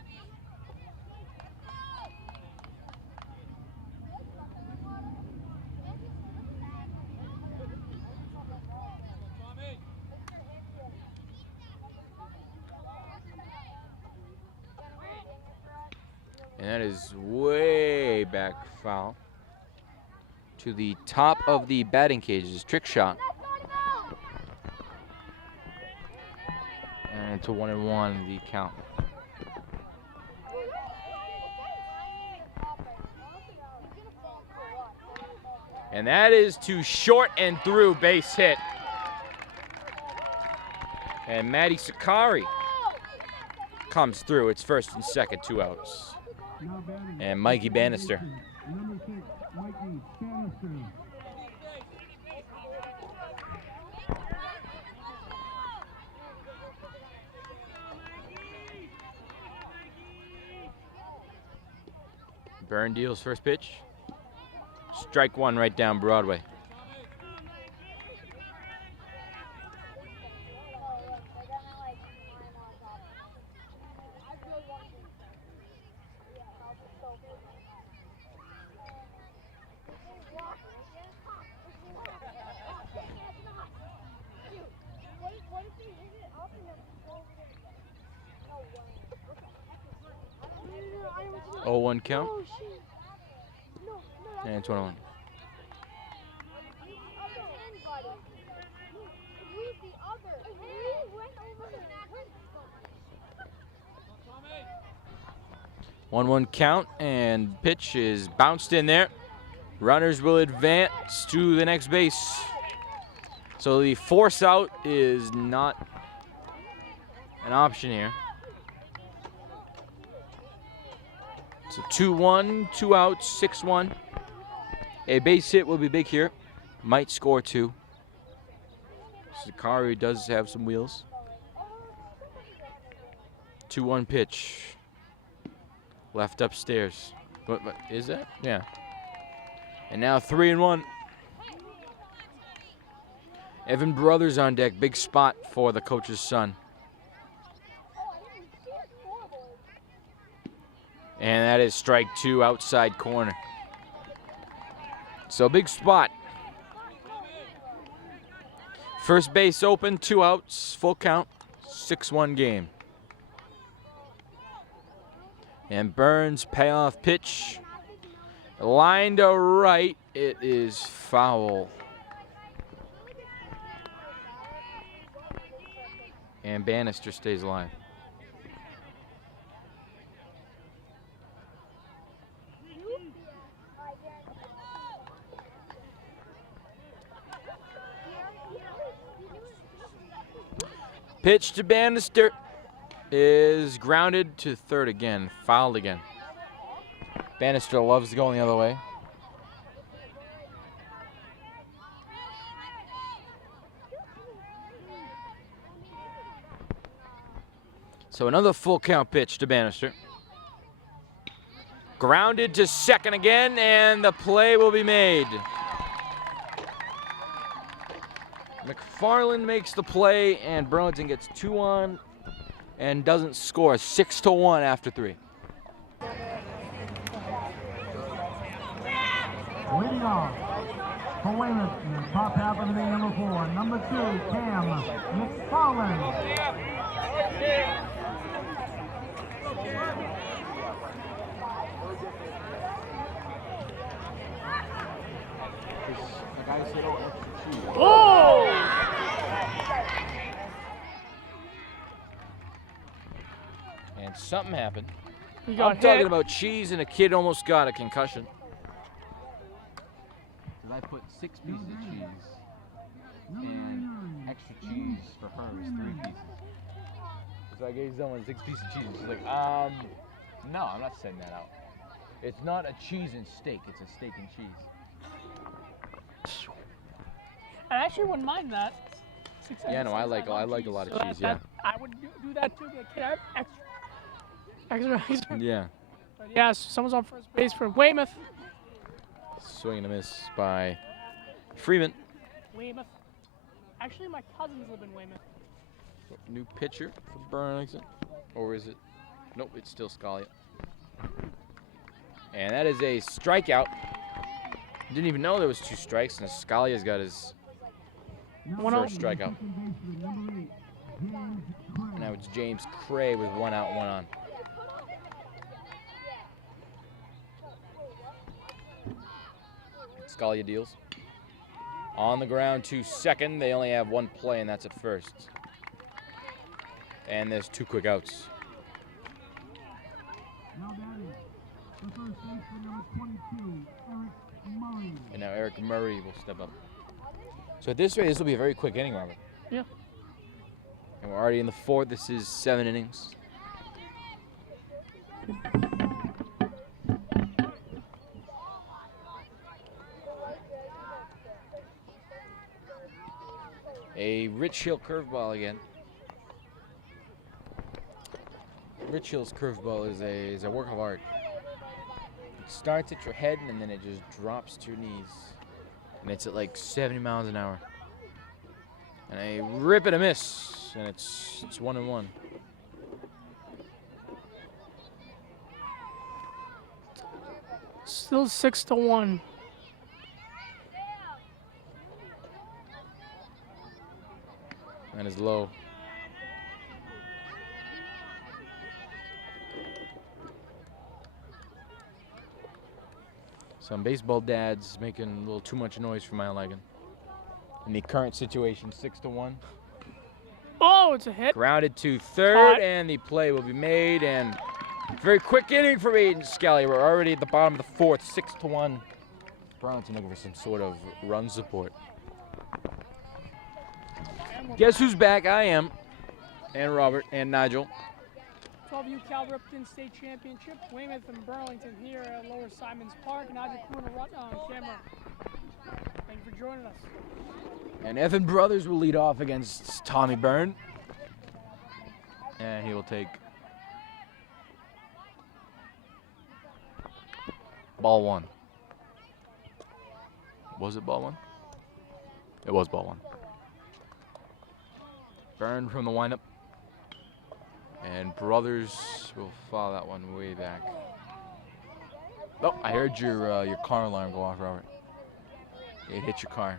And that is way back foul. To the top of the batting cages, trick shot. And to 1-1 the count. And that is to short and through, base hit. And Matty Sakari comes through. It's first and second, 2 outs. Now batting And Mikey Bannister. number 6, Mikey Bannister. Burn deals first pitch. Strike one right down Broadway. Oh, 1 count. And it's 1-1. One count, and pitch is bounced in there. Runners will advance to the next base. So the force out is not an option here. So 2-1, 2 outs, 6-1. A base hit will be big here. Might score 2. Sakari does have some wheels. 2-1 pitch. Left upstairs. What is that? Yeah. And now 3-1. Evan Brothers on deck. Big spot for the coach's son. And that is strike 2, outside corner. So big spot. First base open, 2 outs, full count, 6-1 game. And Burns payoff pitch. Line to right, it is foul. And Bannister stays alive. Pitch to Bannister is grounded to third again, fouled again. Bannister loves going the other way. So another full count pitch to Bannister. Grounded to second again, and the play will be made. McFarland makes the play, and Burlington gets 2 on and doesn't score. 6-1 after 3. Leading off for Weymouth, in the top half of the name, number 4, number 2, Cam McFarland. Oh! And something happened. He I'm got talking hit. about cheese, and a kid almost got a concussion. Because I put 6 pieces of cheese and extra cheese for her is 3 pieces. So I gave someone 6 pieces of cheese. She's like, no, I'm not sending that out. It's not a cheese and steak, it's a steak and cheese. I actually wouldn't mind that. Yeah, no, I like a lot of cheese, yeah. I would do that too. But kid, I have extra. Yeah. But yeah, so someone's on first base for Weymouth. Swing and a miss by Freeman. Weymouth. Actually, my cousins live in Weymouth. New pitcher for Burlington. Or is it? Nope, it's still Scalia. And that is a strikeout. Didn't even know there was 2 strikes, and Scalia's got his first strikeout. And now it's James Cray with 1 out, 1 on. Scalia deals. On the ground to second. They only have 1 play, and that's at first. And there's 2 quick outs. Now batting, the first baseman, number 22, Eric Murray. And now Eric Murray will step up. So at this rate, this will be a very quick inning, Robert. Yeah. And we're already in the 4th. This is 7 innings. A Rich Hill curveball again. Rich Hill's curveball is a work of art. It starts at your head and then it just drops to your knees. And it's at like 70 miles an hour. And a rip and a miss, and it's 1-1. Still 6-1. And is low. Some baseball dads making a little too much noise for my liking. In the current situation, 6-1. Oh, it's a hit. Grounded to third, Caught. and the play will be made. And very quick inning for Aiden Scalia. We're already at the bottom of the 4th, 6-1. Burlington looking for some sort of run support. Guess who's back? I am. And Robert and Nigel. 12U Cal Ripken State Championship. Weymouth and Burlington here at Lower Simons Park. Nigel Kuna on camera. Thank you for joining us. And Evan Brothers will lead off against Tommy Byrne. And he will take ball 1. Was it ball 1? It was ball 1. Byrne from the windup. And Brothers will follow that one way back. Oh, I heard your car alarm go off, Robert. It hit your car.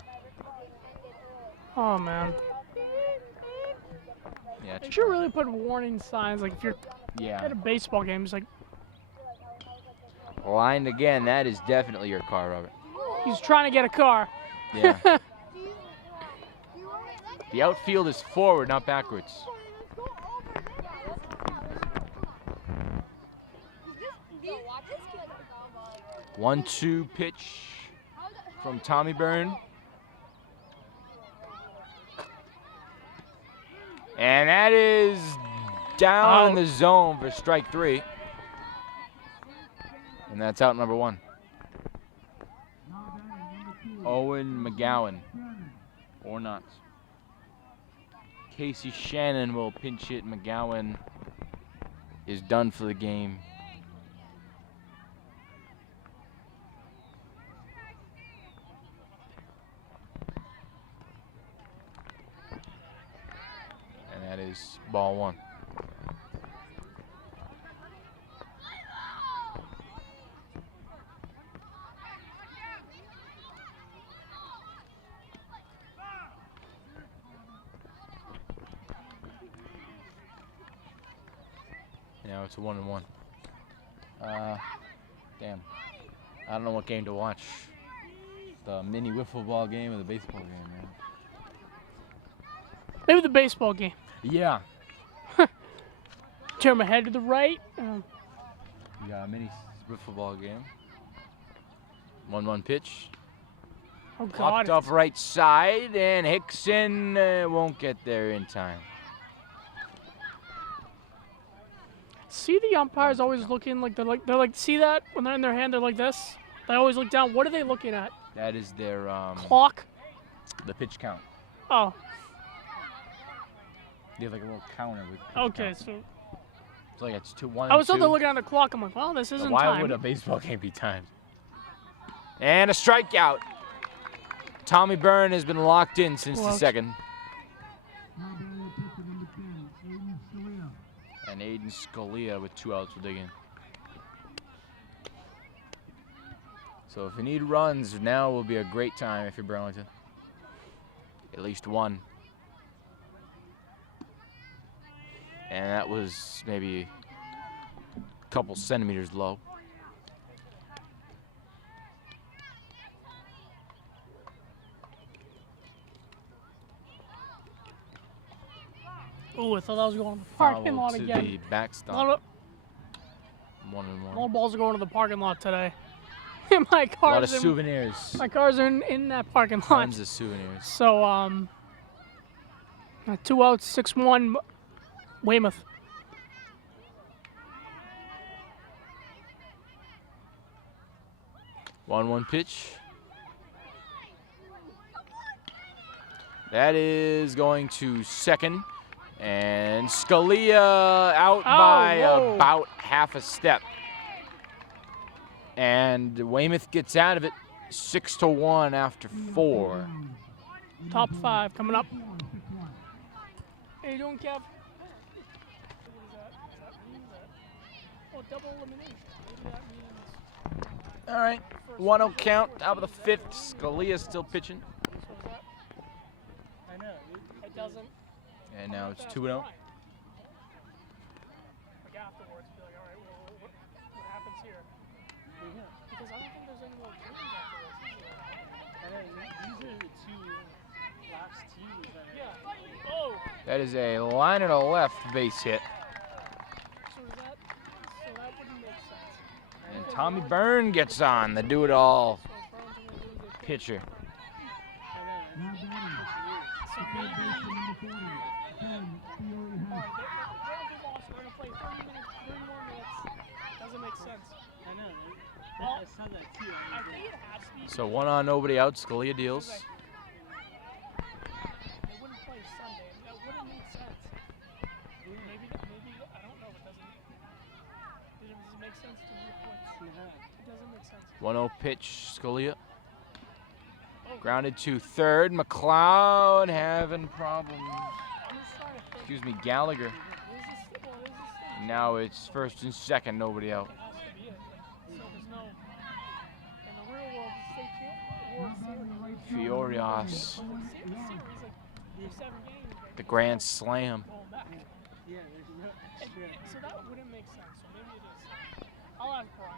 Oh, man. Yeah. They should really put warning signs, like if you're Yeah. at a baseball game, it's like Lined again. That is definitely your car, Robert. he's trying to get a car. Yeah. The outfield is forward, not backwards. 1-2 pitch from Tommy Byrne. And that is down in the zone for strike 3. And that's out number 1. Owen McGowan. Or not. Casey Shannon will pinch hit. McGowan is done for the game. And that is ball 1. Now it's a 1-1. Damn. I don't know what game to watch. The mini wiffle ball game or the baseball game, man. Maybe the baseball game. Yeah. Turn my head to the right. We got a mini wiffle ball game. 1-1 pitch. Oh, Popped God. off right side, and Hickson won't get there in time. See, the umpires always looking like they're like see that when they're in their hand, they're like this. They always look down. What are they looking at? That is their Clock. the pitch count. Oh, They have like a little counter with pitch okay. count. So It's like it's 2-1. I was still looking at the clock. I'm like, well, this isn't Why time. would a baseball game be timed? And a strikeout. Tommy Byrne has been locked in since the second. Now batting pitcher number 10, Aiden Scalia. And Aiden Scalia with 2 outs will dig in. So if you need runs, now will be a great time if you're Burlington. At least one. And that was maybe a couple centimeters low. Oh, I thought that was going to the parking lot Foul to again. the backstop. A lot 1-1. of balls are going to the parking lot today. My A lot of cars, souvenirs. my cars are in that parking lot. Tons of souvenirs. So 2 outs, 6-1, Weymouth. 1-1 pitch. That is going to second. And Scalia out by whoa. about half a step. And Weymouth gets out of it 6-1 after 4. Top 5 coming up. How you doing, Kev? Oh, double elimination. Maybe that means. All right, 1-0 count, top of the 5th. Scalia still pitching. I know. It doesn't. And now it's 2-0. Like afterwards, be like, all right, well, what happens here? Because I don't think there's any more games after this. I know, these are the 2 last teams that are. Yeah. Oh. That is a line and a left base hit. So that wouldn't make sense. And Tommy Byrne gets on, the do-it-all So Burlington will lose their pitcher. I know. Now batting, So third maybe. baseman number 40, Ken Fiore All Hess. right, they lost. We're gonna play 30 minutes, 30 more minutes. Doesn't make sense. I know. Well, I saw that too. I think it has to be. So 1 on, nobody out, Scalia deals. They wouldn't play Sunday. That wouldn't make sense. Maybe I don't know. Does it make sense to you? It doesn't make sense. 1-0 pitch, Scalia. Oh, Grounded to third. McLeod having problems. I'm just trying to think. Excuse me, Gallagher. Is this thing? Now it's first and second, nobody out. It has to be it. So there's no. In the real world, the World Series. Fiorias, Series, like, there's 7 games. Like, the grand slam. going back. Yeah, there's no extra. So that wouldn't make sense. So maybe it is. I'll ask Brian.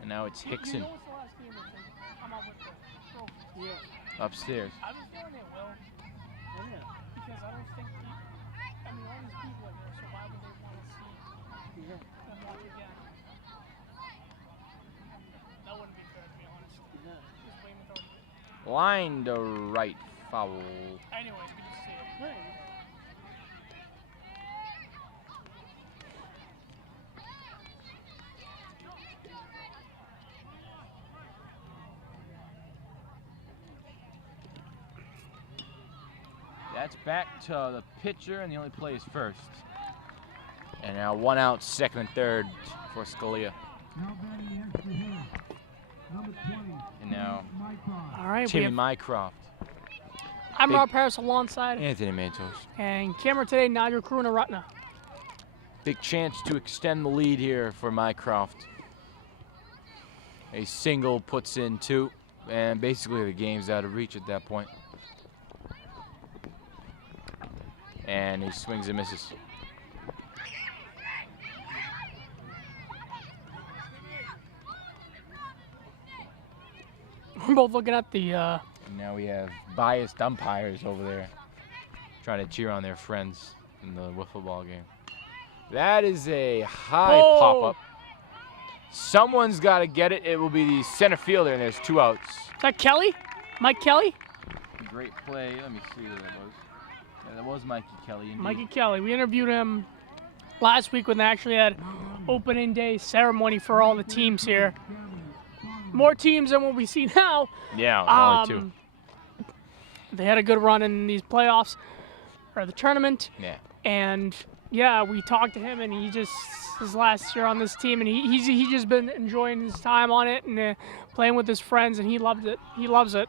And now it's You Hickson know what's the last game that they come up with the trophy? Yeah, upstairs. I have a feeling they will, I know. because I don't think all these people are there, so why would they want to see Yeah. them watch again? That wouldn't be fair, to be honest. No. Just Weymouth already. Line to right, foul. Anyways, we just see it. Hey. That's back to the pitcher, and the only play is first. And now 1 out, second and third for Scalia. Now batting the extra hitter, number 20, And now Mycroft. All right, Timmy we have, Mycroft, I'm big- Rob Parris alongside, Anthony Matos. and camera today, Nigel Kruna Rutna. Big chance to extend the lead here for Mycroft. A single puts in 2, and basically the game's out of reach at that point. And he swings and misses. We're both looking at the. And now we have biased umpires over there trying to cheer on their friends in the wiffle ball game. That is a high pop-up. Someone's got to get it. It will be the center fielder, and there's 2 outs. Is that Kelly? Mike Kelly? Great play. Let me see who that was. Yeah, that was Mikey Kelly. Indeed. Mikey Kelly. We interviewed him last week when they actually had opening day ceremony for all the teams here. More teams than what we see now. Yeah, only 2. They had a good run in these playoffs, or the tournament. Yeah. And yeah, we talked to him, and he just his last year on this team, and he's just been enjoying his time on it and playing with his friends, and he loved it. He loves it.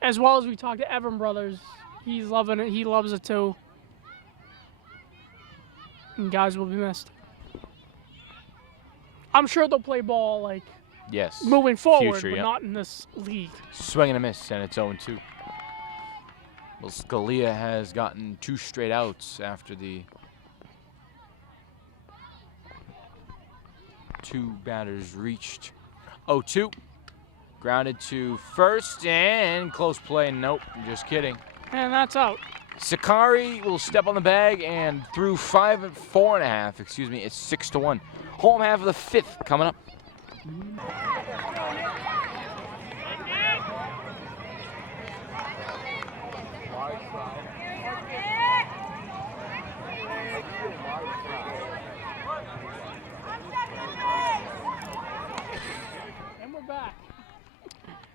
As well as we talked to Evan Brothers, he's loving it. He loves it too. And guys will be missed. I'm sure they'll play ball like Yes. moving forward, Future, but yeah. not in this league. Swing and a miss, and it's 0-2. Well, Scalia has gotten 2 straight outs after the 2 batters reached 0-2. Grounded to first, and close play. Nope, just kidding. And that's out. Sakari will step on the bag and through 4.5, excuse me, it's 6-1. Home half of the 5th coming up. And we're back.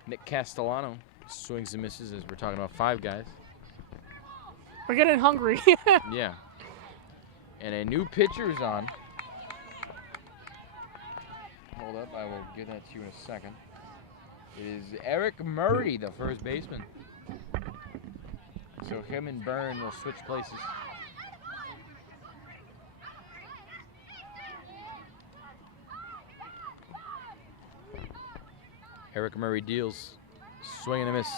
Nick Castellano swings and misses as we're talking about 5 guys. We're getting hungry. Yeah. And a new pitcher is on. Hold up, I will get that to you in a second. It is Eric Murray, the first baseman. So him and Byrne will switch places. Eric Murray deals. Swing and a miss.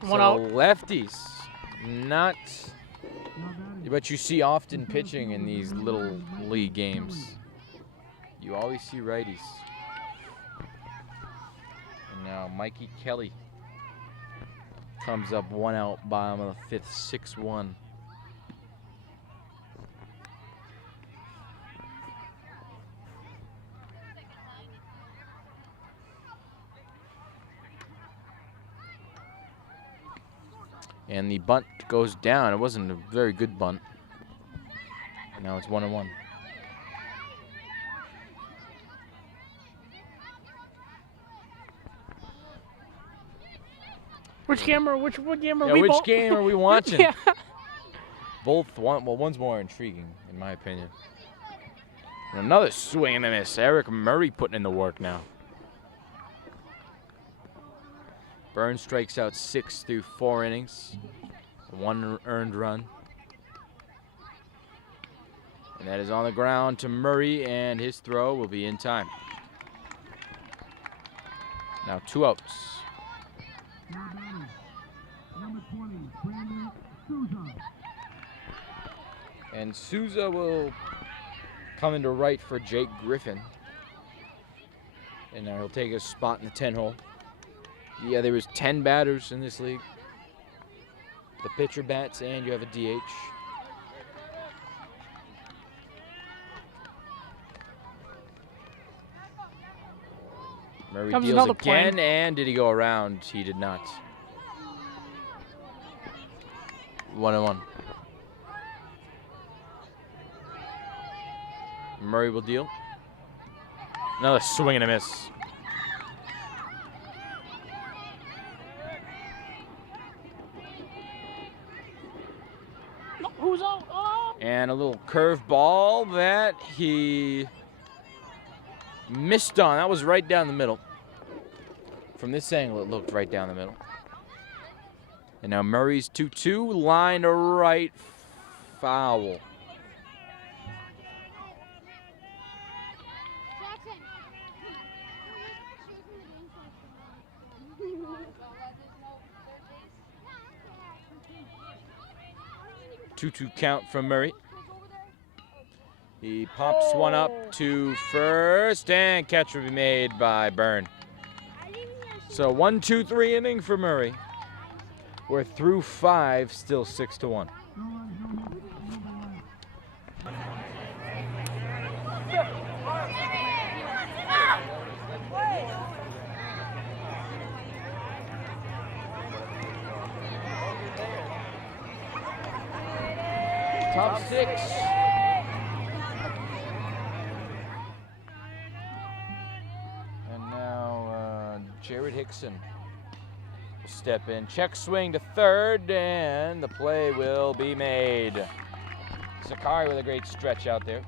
One so out. lefties, not what you see often pitching in these little league games. You always see righties. And now Mikey Kelly comes up 1 out, bottom of the 5th, 6-1. And the bunt goes down. It wasn't a very good bunt. And now it's 1-1. Which game are we which game are we watching? Yeah. Both, one's more intriguing, in my opinion. And another swing and a miss. Eric Murray putting in the work now. Burns strikes out 6 through 4 innings. 1 earned run. And that is on the ground to Murray, and his throw will be in time. Now 2 outs. Number 20, Brandon Souza. And Souza will come into right for Jake Griffin. And now he'll take a spot in the 10 hole. Yeah, there was 10 batters in this league. The pitcher bats, and you have a DH. Murray Comes deals another again, plane. and did he go around? He did not. 1-1. Murray will deal. Another swing and a miss. No, who's out? Oh! And a little curve ball that he missed on. That was right down the middle. From this angle, it looked right down the middle. And now Murray's 2-2, line to right, foul. Jackson. 2-2 count from Murray. He pops one up to first, and catch will be made by Byrne. So 1-2-3 inning for Murray. We're through 5, still 6-1. Top 6. And now Jared Hickson will step in. Check swing to third, and the play will be made. Sakari with a great stretch out there.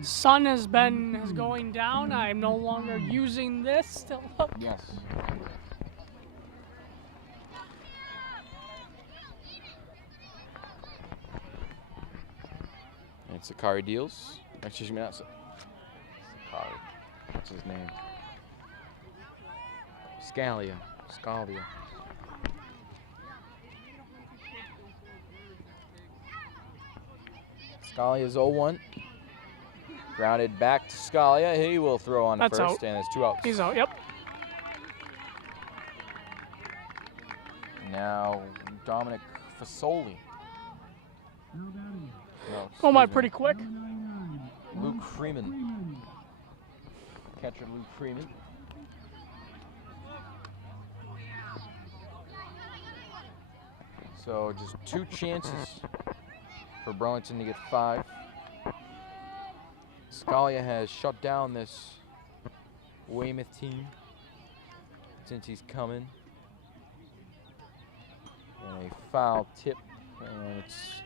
Sun is going down. I'm no longer using this. Still up. Yes. And Sakari deals. Excuse me, not Sakari. What's his name? Scalia. Scalia's 0-1. Grounded back to Scalia. He will throw on That's first, out. and it's 2 outs. He's out. Yep. Now Dominic Fasoli. Going by pretty quick. Luke Freeman. Catcher Luke Freeman. So just 2 chances for Burlington to get 5. Scalia has shut down this Weymouth team since he's coming. And a foul tip, and it's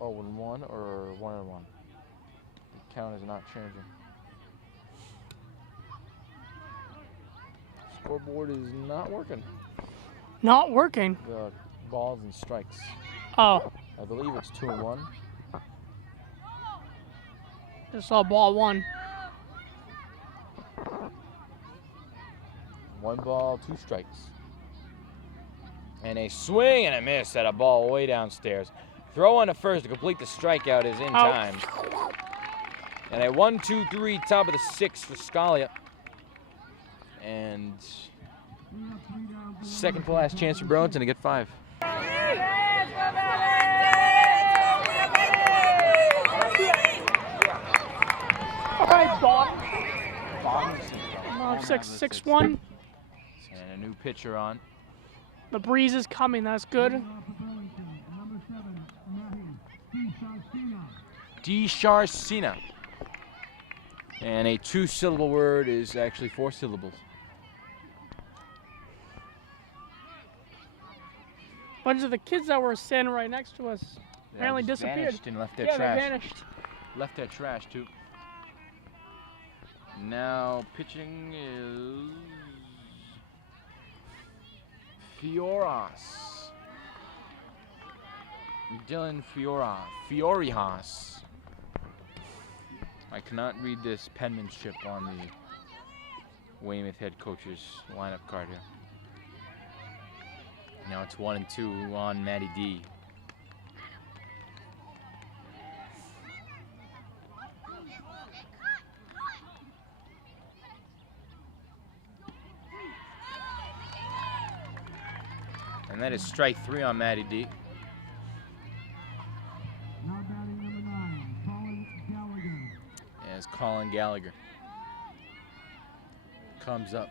0-1 or 1-1. The count is not changing. Scoreboard is not working. Not working. The balls and strikes. Oh, I believe it's 2-1. just saw ball 1. 1 ball, 2 strikes. And a swing and a miss at a ball way downstairs. Throw on to first to complete the strikeout is in Out. time. And a 1-2-3 top of the 6th for Scalia. And second to last chance for Burlington to get 5. All right, bottom. 6-1. And a new pitcher on. The breeze is coming. That's good. Disharcina. And a 2-syllable word is actually 4 syllables. Bunch of the kids that were standing right next to us apparently Just disappeared. vanished and left their Yeah, trash. they vanished. Left their trash too. Now pitching is Fioras. Dylan Fiorihas. I cannot read this penmanship on the Weymouth head coach's lineup card here. Now it's 1-2 on Matty D. And that is strike 3 on Matty D. Now batting number 9, Colin Gallagher. As Colin Gallagher comes up.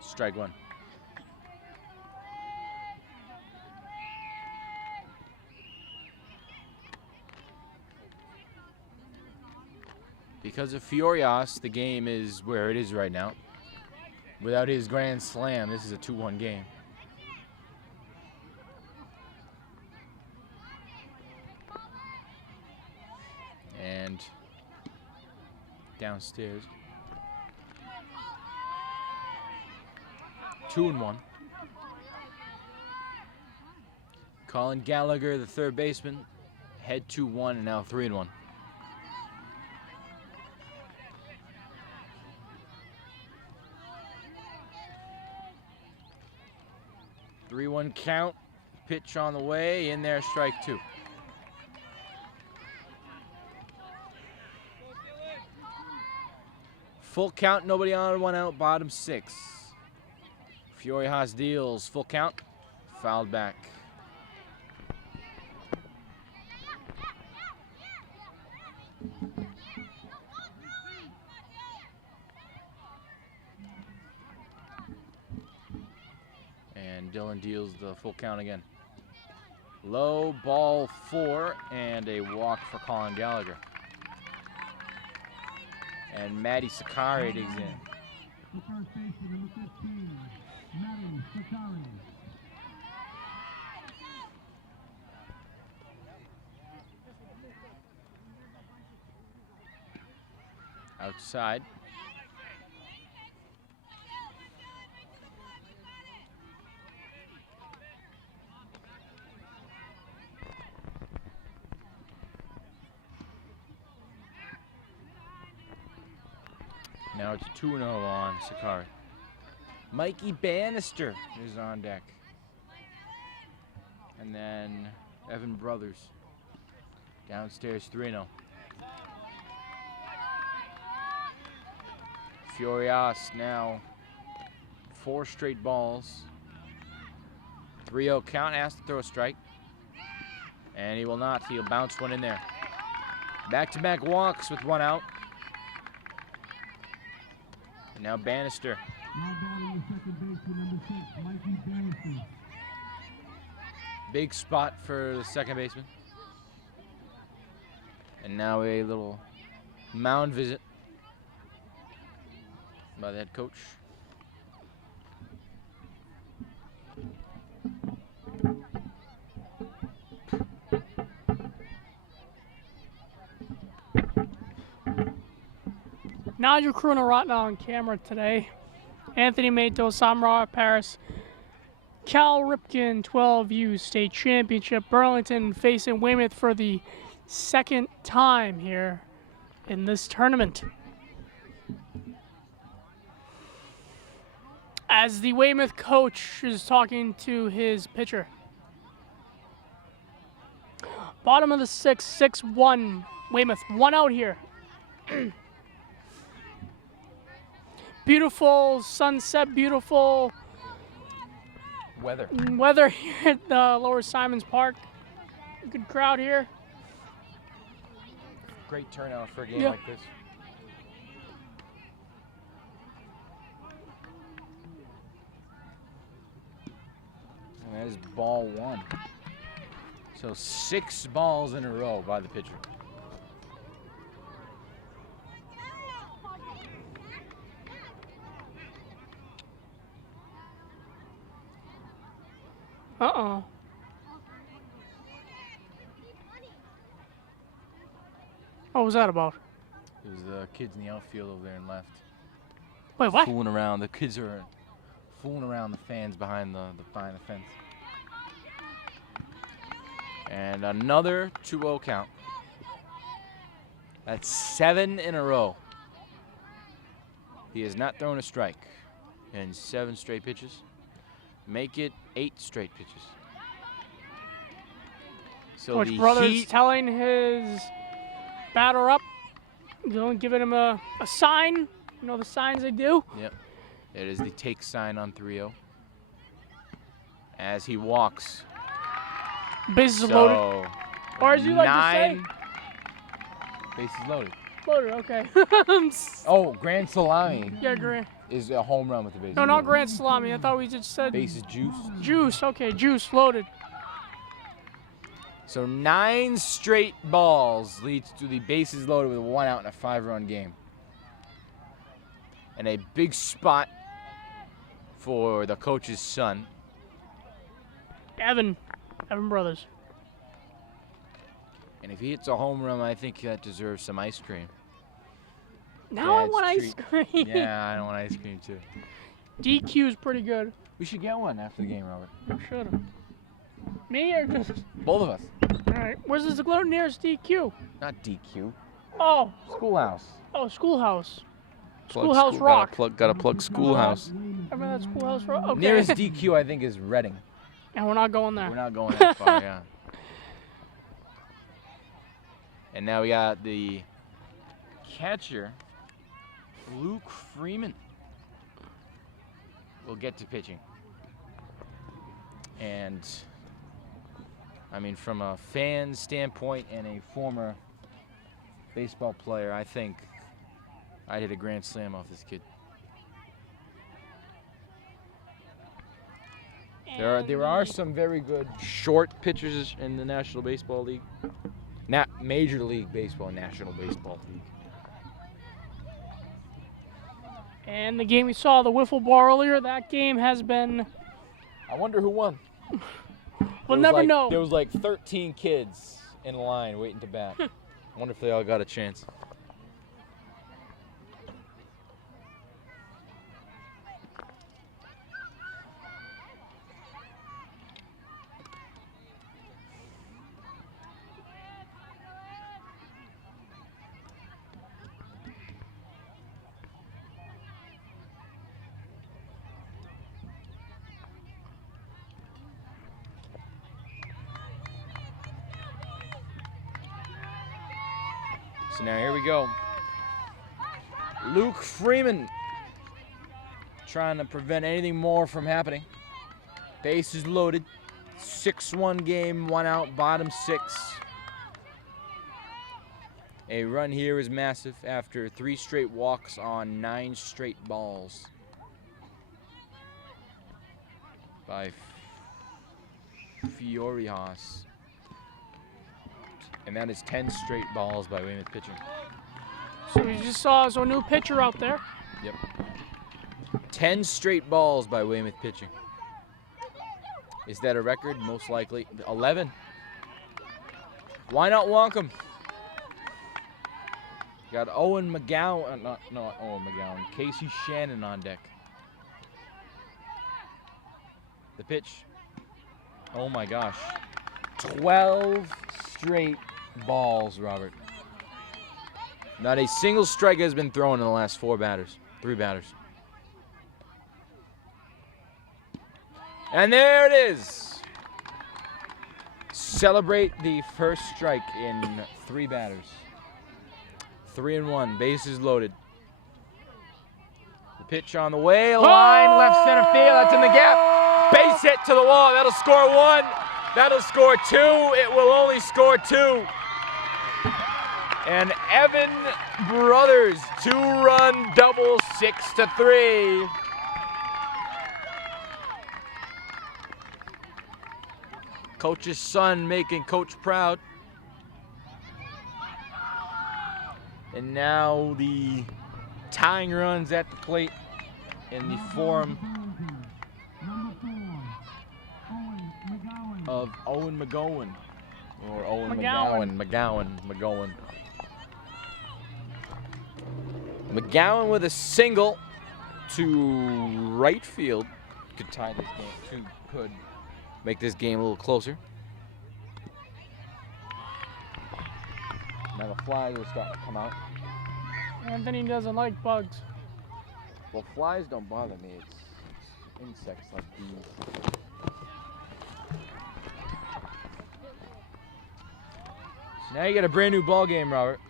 Strike 1. Because of Fiorias, the game is where it is right now. Without his grand slam, this is a 2-1 game. And downstairs. 2-1. Colin Gallagher, the third baseman, head 2-1 and now 3-1. Three-one count. pitch on the way. In there, strike 2. Full count, nobody on, 1 out, bottom 6. Fiore Haas deals, full count, fouled back. And Dylan deals the full count again. Low, ball 4, and a walk for Colin Gallagher. And Matty Sakari digs in. The first baseman, number 15, Matty Sakari. Outside. Now it's 2-0 on Sakari. Mikey Bannister is on deck. And then Evan Brothers. Downstairs 3-0. Furias now 4 straight balls. 3-0 count, asked to throw a strike. And he will not, he'll bounce one in there. Back-to-back walks with 1 out. And now Bannister. Now batting the second baseman, number 6, Mikey Bannister. Big spot for the second baseman. And now a little mound visit by the head coach. Nigel Crooner-Rotten on camera today. Anthony Matos, Parris. Cal Ripken, 12U state championship. Burlington facing Weymouth for the second time here in this tournament. As the Weymouth coach is talking to his pitcher. Bottom of the 6th, 6-1. Weymouth, 1 out here. Beautiful sunset, beautiful weather here at Lower Simons Park. Good crowd here. Great turnout for a game like this. And that is ball 1. So 6 balls in a row by the pitcher. Uh-oh. What was that about? It was the kids in the outfield over there and left. Wait, what? Fooling around. The kids are fooling around the fans behind the fence. And another 2-0 count. That's 7 in a row. He has not thrown a strike in 7 straight pitches. Make it 8 straight pitches. So Coach the Brothers Heat telling his batter up, giving him a sign. You know the signs they do? Yep. It is the take sign on 3-0. As he walks. Bases loaded. Or as you like to say. Bases loaded. Loaded, okay. Oh, Grand Salami Yeah, Grant. is a home run with the bases No, not loaded. Grand Salami. I thought we just said Bases juice. juice. Okay, juice loaded. So 9 straight balls leads to the bases loaded with 1 out in a 5-run game. And a big spot for the coach's son. Evan Brothers. And if he hits a home run, I think that deserves some ice cream. Now I Dad's want ice treat. cream. Yeah, I want ice cream too. DQ's pretty good. We should get one after the game, Robert. Should've. Me or just? Both of us. All right. Where's the nearest DQ? Not DQ. Oh. Schoolhouse. Oh, Schoolhouse. Schoolhouse Rock. Gotta plug Schoolhouse. Remember that Schoolhouse Rock? Okay. Nearest DQ, I think, is Reading. And we're not going there. We're not going that far, yeah. And now we got the catcher, Luke Freeman. We'll get to pitching. And, I mean, from a fan standpoint and a former baseball player, I think I'd hit a grand slam off this kid. There are some very good short pitchers in the National Baseball League. Not Major League Baseball, National Baseball League. And the game we saw, the wiffle ball earlier, that game has been... I wonder who won. We'll never know. There was like 13 kids in line waiting to bat. I wonder if they all got a chance. So now here we go. Luke Freeman trying to prevent anything more from happening. Bases loaded. 6-1 game, 1 out, bottom 6. A run here is massive after 3 straight walks on 9 straight balls by Fiorihas. And that is 10 straight balls by Weymouth pitching. So we just saw a new pitcher out there. Yep. 10 straight balls by Weymouth pitching. Is that a record? Most likely. 11. Why not Wonkum? Got Owen McGowan, not Owen McGowan, Casey Shannon on deck. The pitch. Oh my gosh. 12 straight balls, Robert. Not a single strike has been thrown in the last 3 batters. And there it is. Celebrate the first strike in 3 batters. 3-1, bases loaded. The pitch on the way, line left center field, that's in the gap. Base hit to the wall, that'll score 1. That'll score 2, it will only score 2. And Evan Brothers, 2-run double, 6-3. Coach's son making coach proud. And now the tying runs at the plate in the form of Owen McGowan. Or Owen McGowan. McGowan with a single to right field. Could tie this game, could make this game a little closer. Now the flies are starting to come out. Anthony doesn't like bugs. Well, flies don't bother me. It's insects like bees. So now you got a brand new ball game, Robert.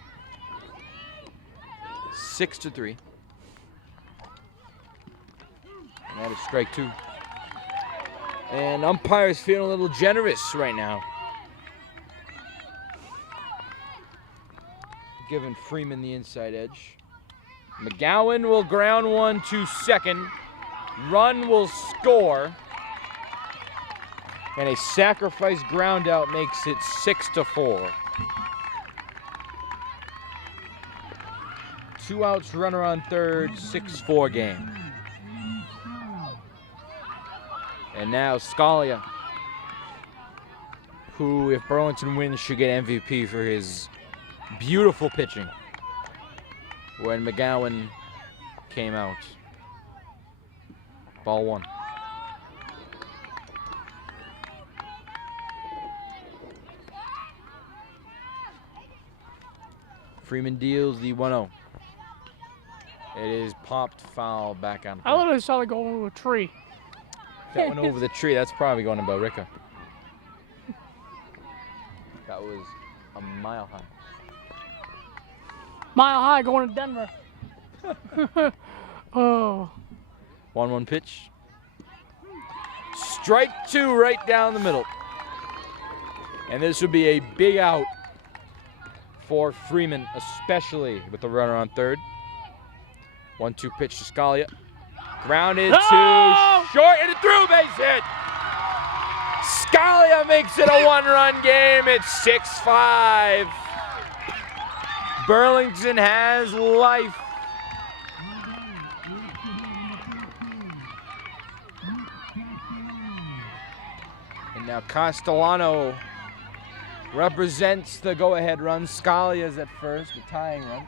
6-3. And that is strike 2. And umpire's feeling a little generous right now. Giving Freeman the inside edge. McGowan will ground 1 to second. Run will score. And a sacrifice ground out makes it 6-4. 2 outs, runner on third, 6-4 game. And now Scalia, who, if Burlington wins, should get MVP for his beautiful pitching when McGowan came out. Ball 1. Freeman deals the 1-0. It is popped foul back on. I literally saw it go into a tree. That went over the tree. That's probably going to Barica. That was a mile high. Mile high going to Denver. Oh. 1-1 pitch. Strike 2 right down the middle. And this would be a big out for Freeman, especially with the runner on third. 1-2 pitch to Scalia. Grounded to short and a through base hit. Scalia makes it a 1-run game. It's 6-5. Burlington has life. And now Castellano represents the go-ahead run. Scalia's at first, the tying run.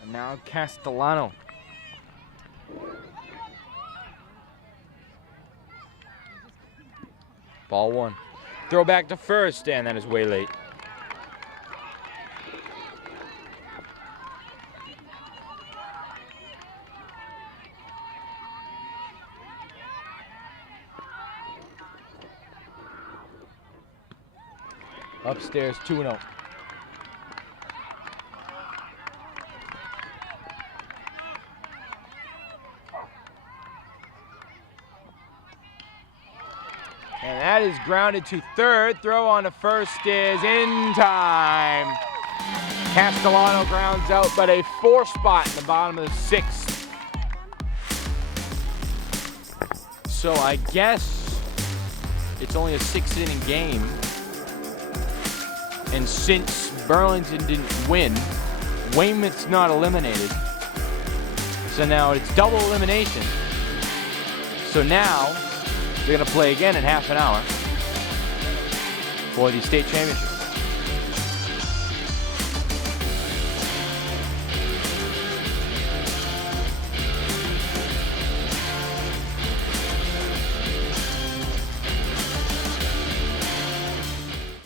And now Castellano. Ball 1. Throw back to first, and that is way late. Upstairs, 2-0. And that is grounded to third. Throw on to first is in time. Castellano grounds out, but a 4 spot in the bottom of the 6th. So I guess it's only a 6-inning game. And since Burlington didn't win, Weymouth's not eliminated. So now it's double elimination. So now they're going to play again in half an hour for the state championship.